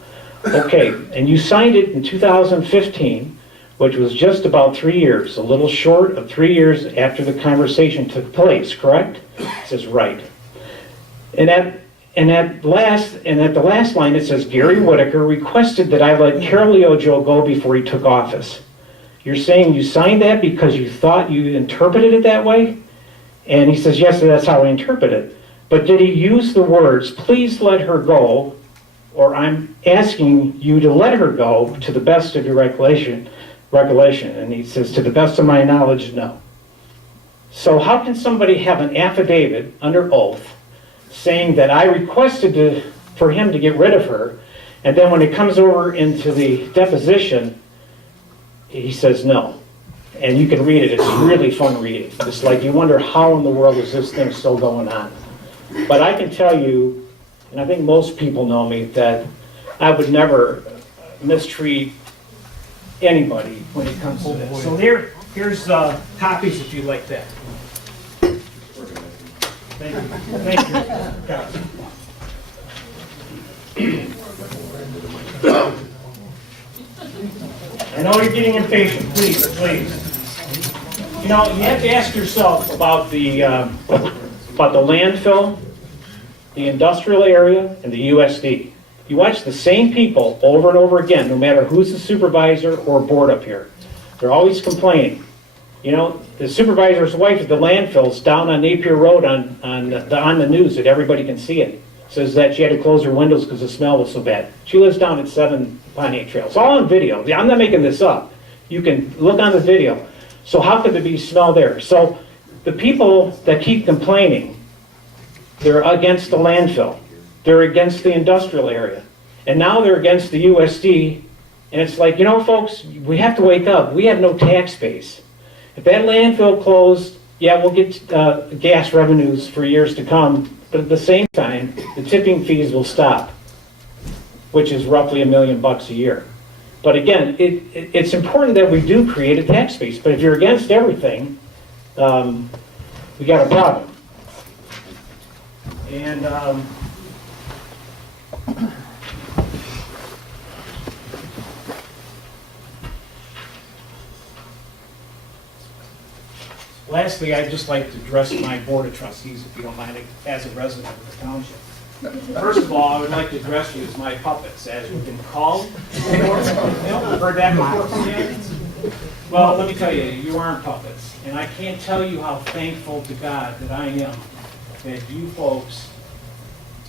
Okay, and you signed it in 2015, which was just about 3 years, a little short of 3 years after the conversation took place, correct? He says, right. And at the last line it says, Gary Whitaker requested that I let Carol Ojo go before he took office. You're saying you signed that because you thought you interpreted it that way? And he says, yes, that's how I interpret it. But did he use the words, please let her go, or I'm asking you to let her go to the best of your recollection? And he says, to the best of my knowledge, no. So how can somebody have an affidavit under oath saying that I requested for him to get rid of her, and then when it comes over into the deposition, he says no? And you can read it, it's really fun reading. It's like you wonder how in the world is this thing still going on. But I can tell you, and I think most people know me, that I would never mistreat anybody when it comes to this. So here's copies if you like that. Thank you. I know you're getting impatient, please. You know, you have to ask yourself about the about the landfill, the industrial area, and the USD. You watch the same people over and over again, no matter who's the supervisor or board up here. They're always complaining. You know, the supervisor's wife at the landfill's down on Napier Road on the news that everybody can see it. Says that she had to close her windows because the smell was so bad. She lives down at 7 Pontiac Trail. It's all on video. I'm not making this up. You can look on the video. So how could there be smell there? So the people that keep complaining, they're against the landfill. They're against the industrial area. And now they're against the USD. And it's like, you know, folks, we have to wake up. We have no tax base. If that landfill closed, yeah, we'll get gas revenues for years to come. But at the same time, the tipping fees will stop, which is roughly $1 million a year. But again, it's important that we do create a tax base. But if you're against everything, we got a problem. And lastly, I'd just like to address my board of trustees, if you don't mind, as a resident of the township. First of all, I would like to address you as my puppets, as you've been called. Heard that before? Well, let me tell you, you aren't puppets. And I can't tell you how thankful to God that I am that you folks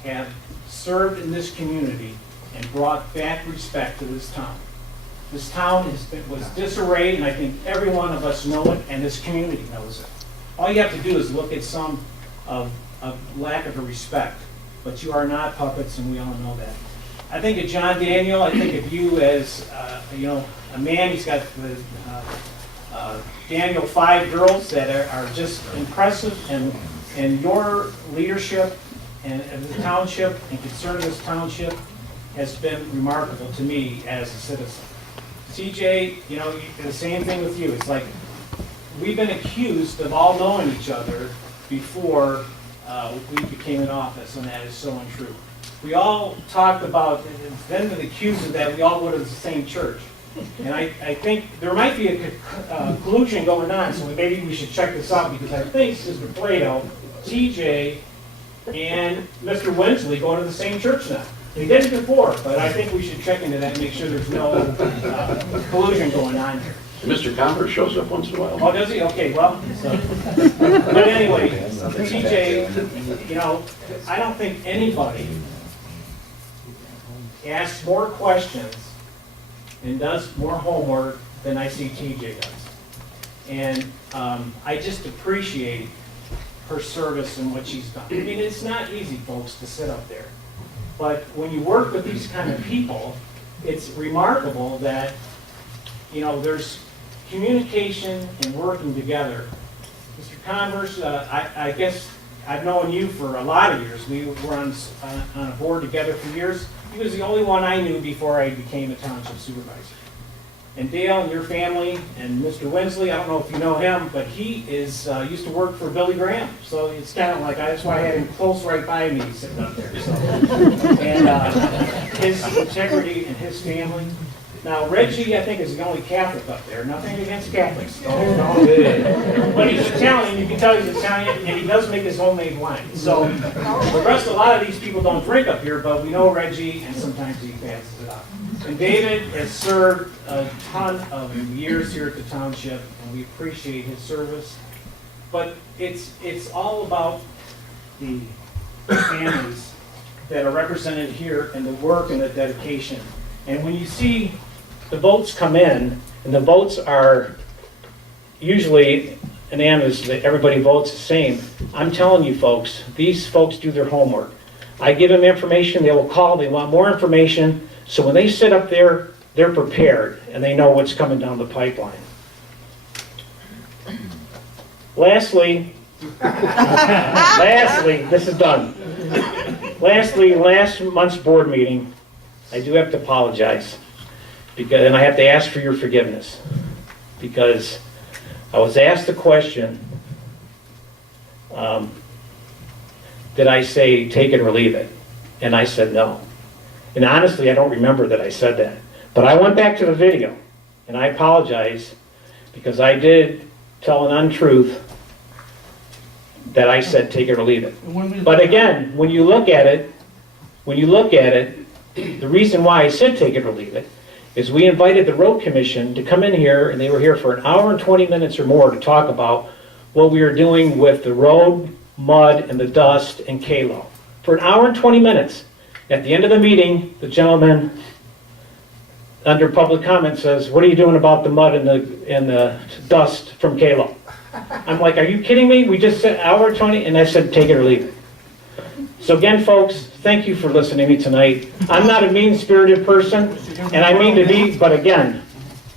have served in this community and brought back respect to this town. This town was disarrayed, and I think every one of us know it, and this community knows it. All you have to do is look at some of lack of respect, but you are not puppets, and we all know that. I think of John Daniel. I think of you as a man. He's got the Daniel 5 girls that are just impressive, and your leadership and the township and concern of this township has been remarkable to me as a citizen. CJ, the same thing with you. It's like we've been accused of all knowing each other before we became in office, and that is so untrue. We all talked about, and then been accused of that we all go to the same church. And I think there might be a collusion going on, so maybe we should check this out, because I think Mr. Plato, TJ, and Mr. Winsley go to the same church now. They did it before, but I think we should check into that and make sure there's no collusion going on here. Mr. Converse shows up once in a while. Oh, does he? Okay, well, but anyway, TJ, I don't think anybody asks more questions and does more homework than I see TJ does. And I just appreciate her service and what she's done. I mean, it's not easy, folks, to sit up there. But when you work with these kind of people, it's remarkable that, there's communication and working together. Mr. Converse, I guess I've known you for a lot of years. We were on a board together for years. He was the only one I knew before I became a township supervisor. And Dale and your family and Mr. Winsley, I don't know if you know him, but he used to work for Billy Graham. So it's kind of like, that's why I had him close right by me sitting up there. So. And his integrity and his family. Now, Reggie, I think, is the only Catholic up there. Nothing against Catholics. But he's Italian. You can tell he's Italian, and he does make his homemade wine. So the rest, a lot of these people don't drink up here, but we know Reggie, and sometimes he passes it out. And David has served a ton of years here at the township, and we appreciate his service. But it's all about the families that are represented here and the work and the dedication. And when you see the votes come in, and the votes are usually unanimous, that everybody votes the same, I'm telling you folks, these folks do their homework. I give them information, they will call, they want more information, so when they sit up there, they're prepared, and they know what's coming down the pipeline. Lastly, this is done. Lastly, last month's board meeting, I do have to apologize, and I have to ask for your forgiveness, because I was asked the question, did I say take it or leave it? And I said no. And honestly, I don't remember that I said that. But I went back to the video, and I apologize, because I did tell an untruth that I said take it or leave it. When we- But again, when you look at it, the reason why I said take it or leave it is we invited the road commission to come in here, and they were here for an hour and 20 minutes or more to talk about what we were doing with the road, mud, and the dust and Kalo. For an hour and 20 minutes. At the end of the meeting, the gentleman under public comment says, "What are you doing about the mud and the dust from Kalo?" I'm like, "Are you kidding me? We just said hour 20," and I said, "Take it or leave it." So again, folks, thank you for listening to me tonight. I'm not a mean-spirited person, and I mean to be, but again,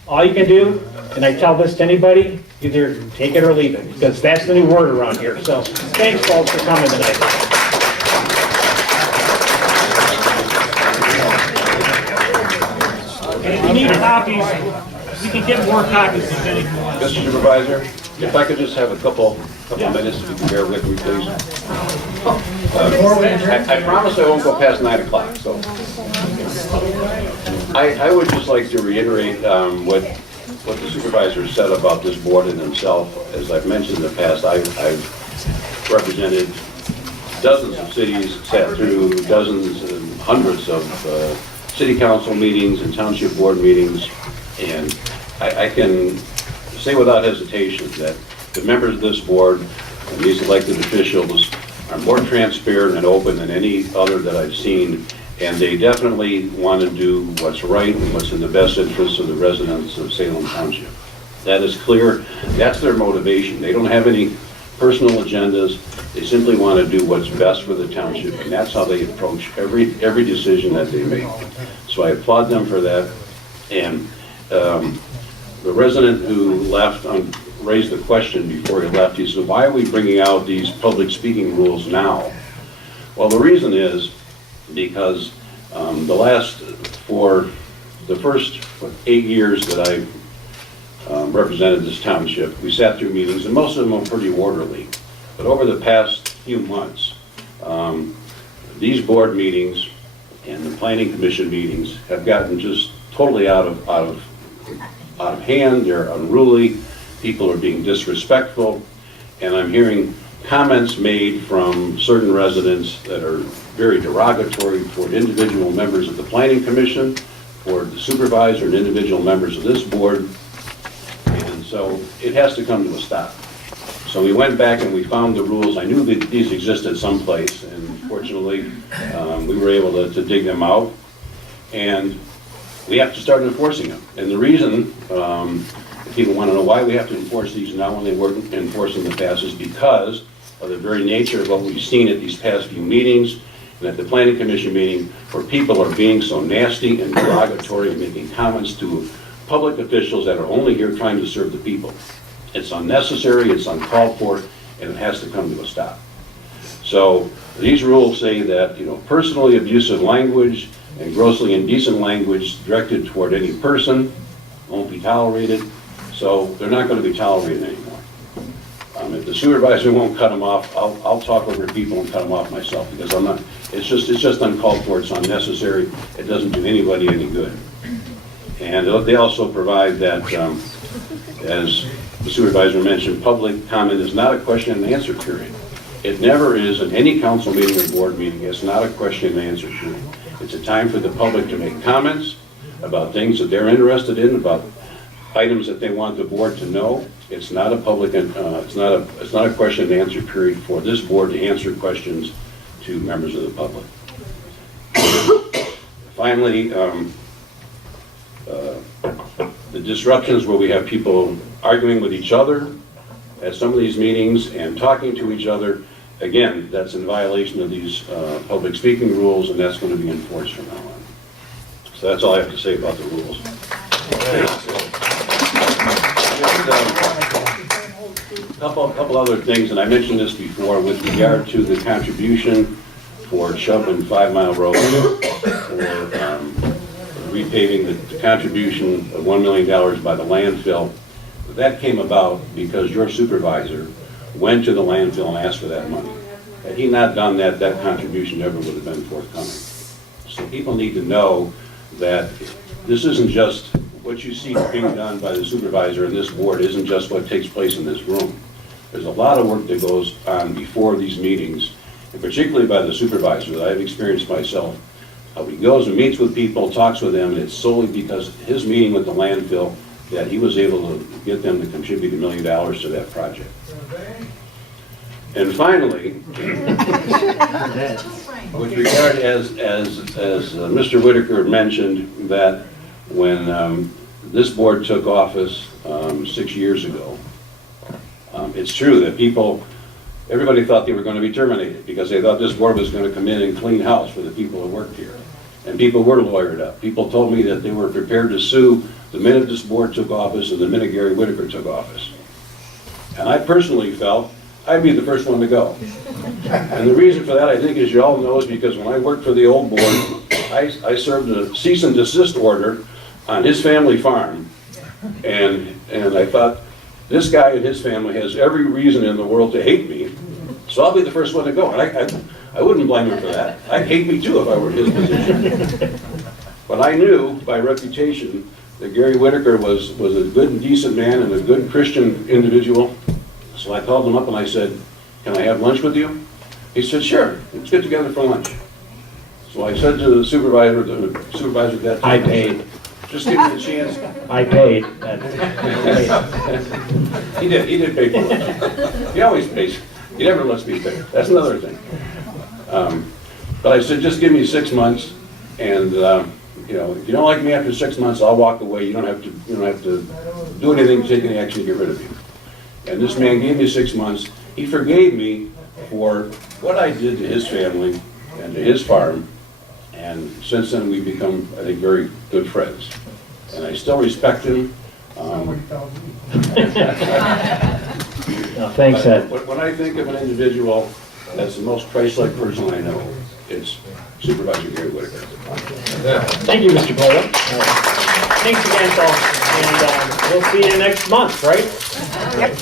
all you can do, and I tell this to anybody, either take it or leave it, because that's the new word around here. So thanks, folks, for coming tonight. And if you need copies, we can get more copies if any. Mr. Supervisor, if I could just have a couple minutes, if you can bear with me, please. I promise I won't go past 9 o'clock, so. I would just like to reiterate what the supervisor said about this board and himself. As I've mentioned in the past, I've represented dozens of cities, sat through dozens and hundreds of city council meetings and township board meetings, and I can say without hesitation that the members of this board and these elected officials are more transparent and open than any other that I've seen, and they definitely want to do what's right and what's in the best interest of the residents of Salem Township. That is clear. That's their motivation. They don't have any personal agendas. They simply want to do what's best for the township, and that's how they approach every decision that they make. So I applaud them for that. And the resident who left raised the question before he left. He said, "Why are we bringing out these public speaking rules now?" Well, the reason is because for the first 8 years that I represented this township, we sat through meetings, and most of them were pretty orderly. But over the past few months, these board meetings and the planning commission meetings have gotten just totally out of hand. They're unruly. People are being disrespectful, and I'm hearing comments made from certain residents that are very derogatory toward individual members of the planning commission, toward the supervisor and individual members of this board, and so it has to come to a stop. So we went back and we found the rules. I knew that these existed someplace, and fortunately, we were able to dig them out, and we have to start enforcing them. And the reason, if people want to know why we have to enforce these now when they weren't enforced in the past, is because of the very nature of what we've seen at these past few meetings and at the planning commission meeting, where people are being so nasty and derogatory and making comments to public officials that are only here trying to serve the people. It's unnecessary, it's uncalled for, and it has to come to a stop. So these rules say that, personally abusive language and grossly indecent language directed toward any person won't be tolerated, so they're not going to be tolerated anymore. If the supervisor won't cut them off, I'll talk over people and cut them off myself, because I'm not. It's just uncalled for. It's unnecessary. It doesn't do anybody any good. And they also provide that, as the supervisor mentioned, public comment is not a question and answer period. It never is in any council meeting or board meeting. It's not a question and answer period. It's a time for the public to make comments about things that they're interested in, about items that they want the board to know. It's not a public, it's not a question and answer period for this board to answer questions to members of the public. Finally, the disruptions where we have people arguing with each other at some of these meetings and talking to each other, again, that's in violation of these public speaking rules, and that's going to be enforced from now on. So that's all I have to say about the rules. A couple other things, and I mentioned this before, with regard to the contribution for Chubman 5 Mile Road, for repaving the contribution of $1 million by the landfill. That came about because your supervisor went to the landfill and asked for that money. Had he not done that, that contribution never would have been forthcoming. So people need to know that this isn't just what you see being done by the supervisor and this board isn't just what takes place in this room. There's a lot of work that goes on before these meetings, and particularly by the supervisor that I've experienced myself. He goes and meets with people, talks with them, and it's solely because his meeting with the landfill that he was able to get them to contribute $1 million to that project. And finally, with regard, as Mr. Whitaker mentioned, that when this board took office 6 years ago, it's true that everybody thought they were going to be terminated because they thought this board was going to come in and clean house for the people who worked here. And people were lawyered up. People told me that they were prepared to sue the minute this board took office and the minute Gary Whitaker took office. And I personally felt I'd be the first one to go. And the reason for that, I think, as you all know, is because when I worked for the old board, I served a cease and desist order on his family farm. And I thought, this guy and his family has every reason in the world to hate me, so I'll be the first one to go. And I wouldn't blame him for that. I'd hate me too if I were in his position. But I knew by reputation that Gary Whitaker was a good and decent man and a good Christian individual. So I called him up and I said, can I have lunch with you? He said, sure, let's get together for lunch. So I said to the supervisor at that time, I paid. Just give me a chance. I paid. He did pay for it. He always pays. He never lets me pay. That's another thing. But I said, just give me 6 months, and if you don't like me after 6 months, I'll walk away. You don't have to do anything to take any action to get rid of you. And this man gave me 6 months. He forgave me for what I did to his family and to his farm. And since then, we've become, I think, very good friends. And I still respect him. No, thanks, Ed. But when I think of an individual that's the most Christ-like person I know, it's Supervisor Gary Whitaker. Thank you, Mr. Polo. Thanks again, folks. And we'll see you next month, right? Yep.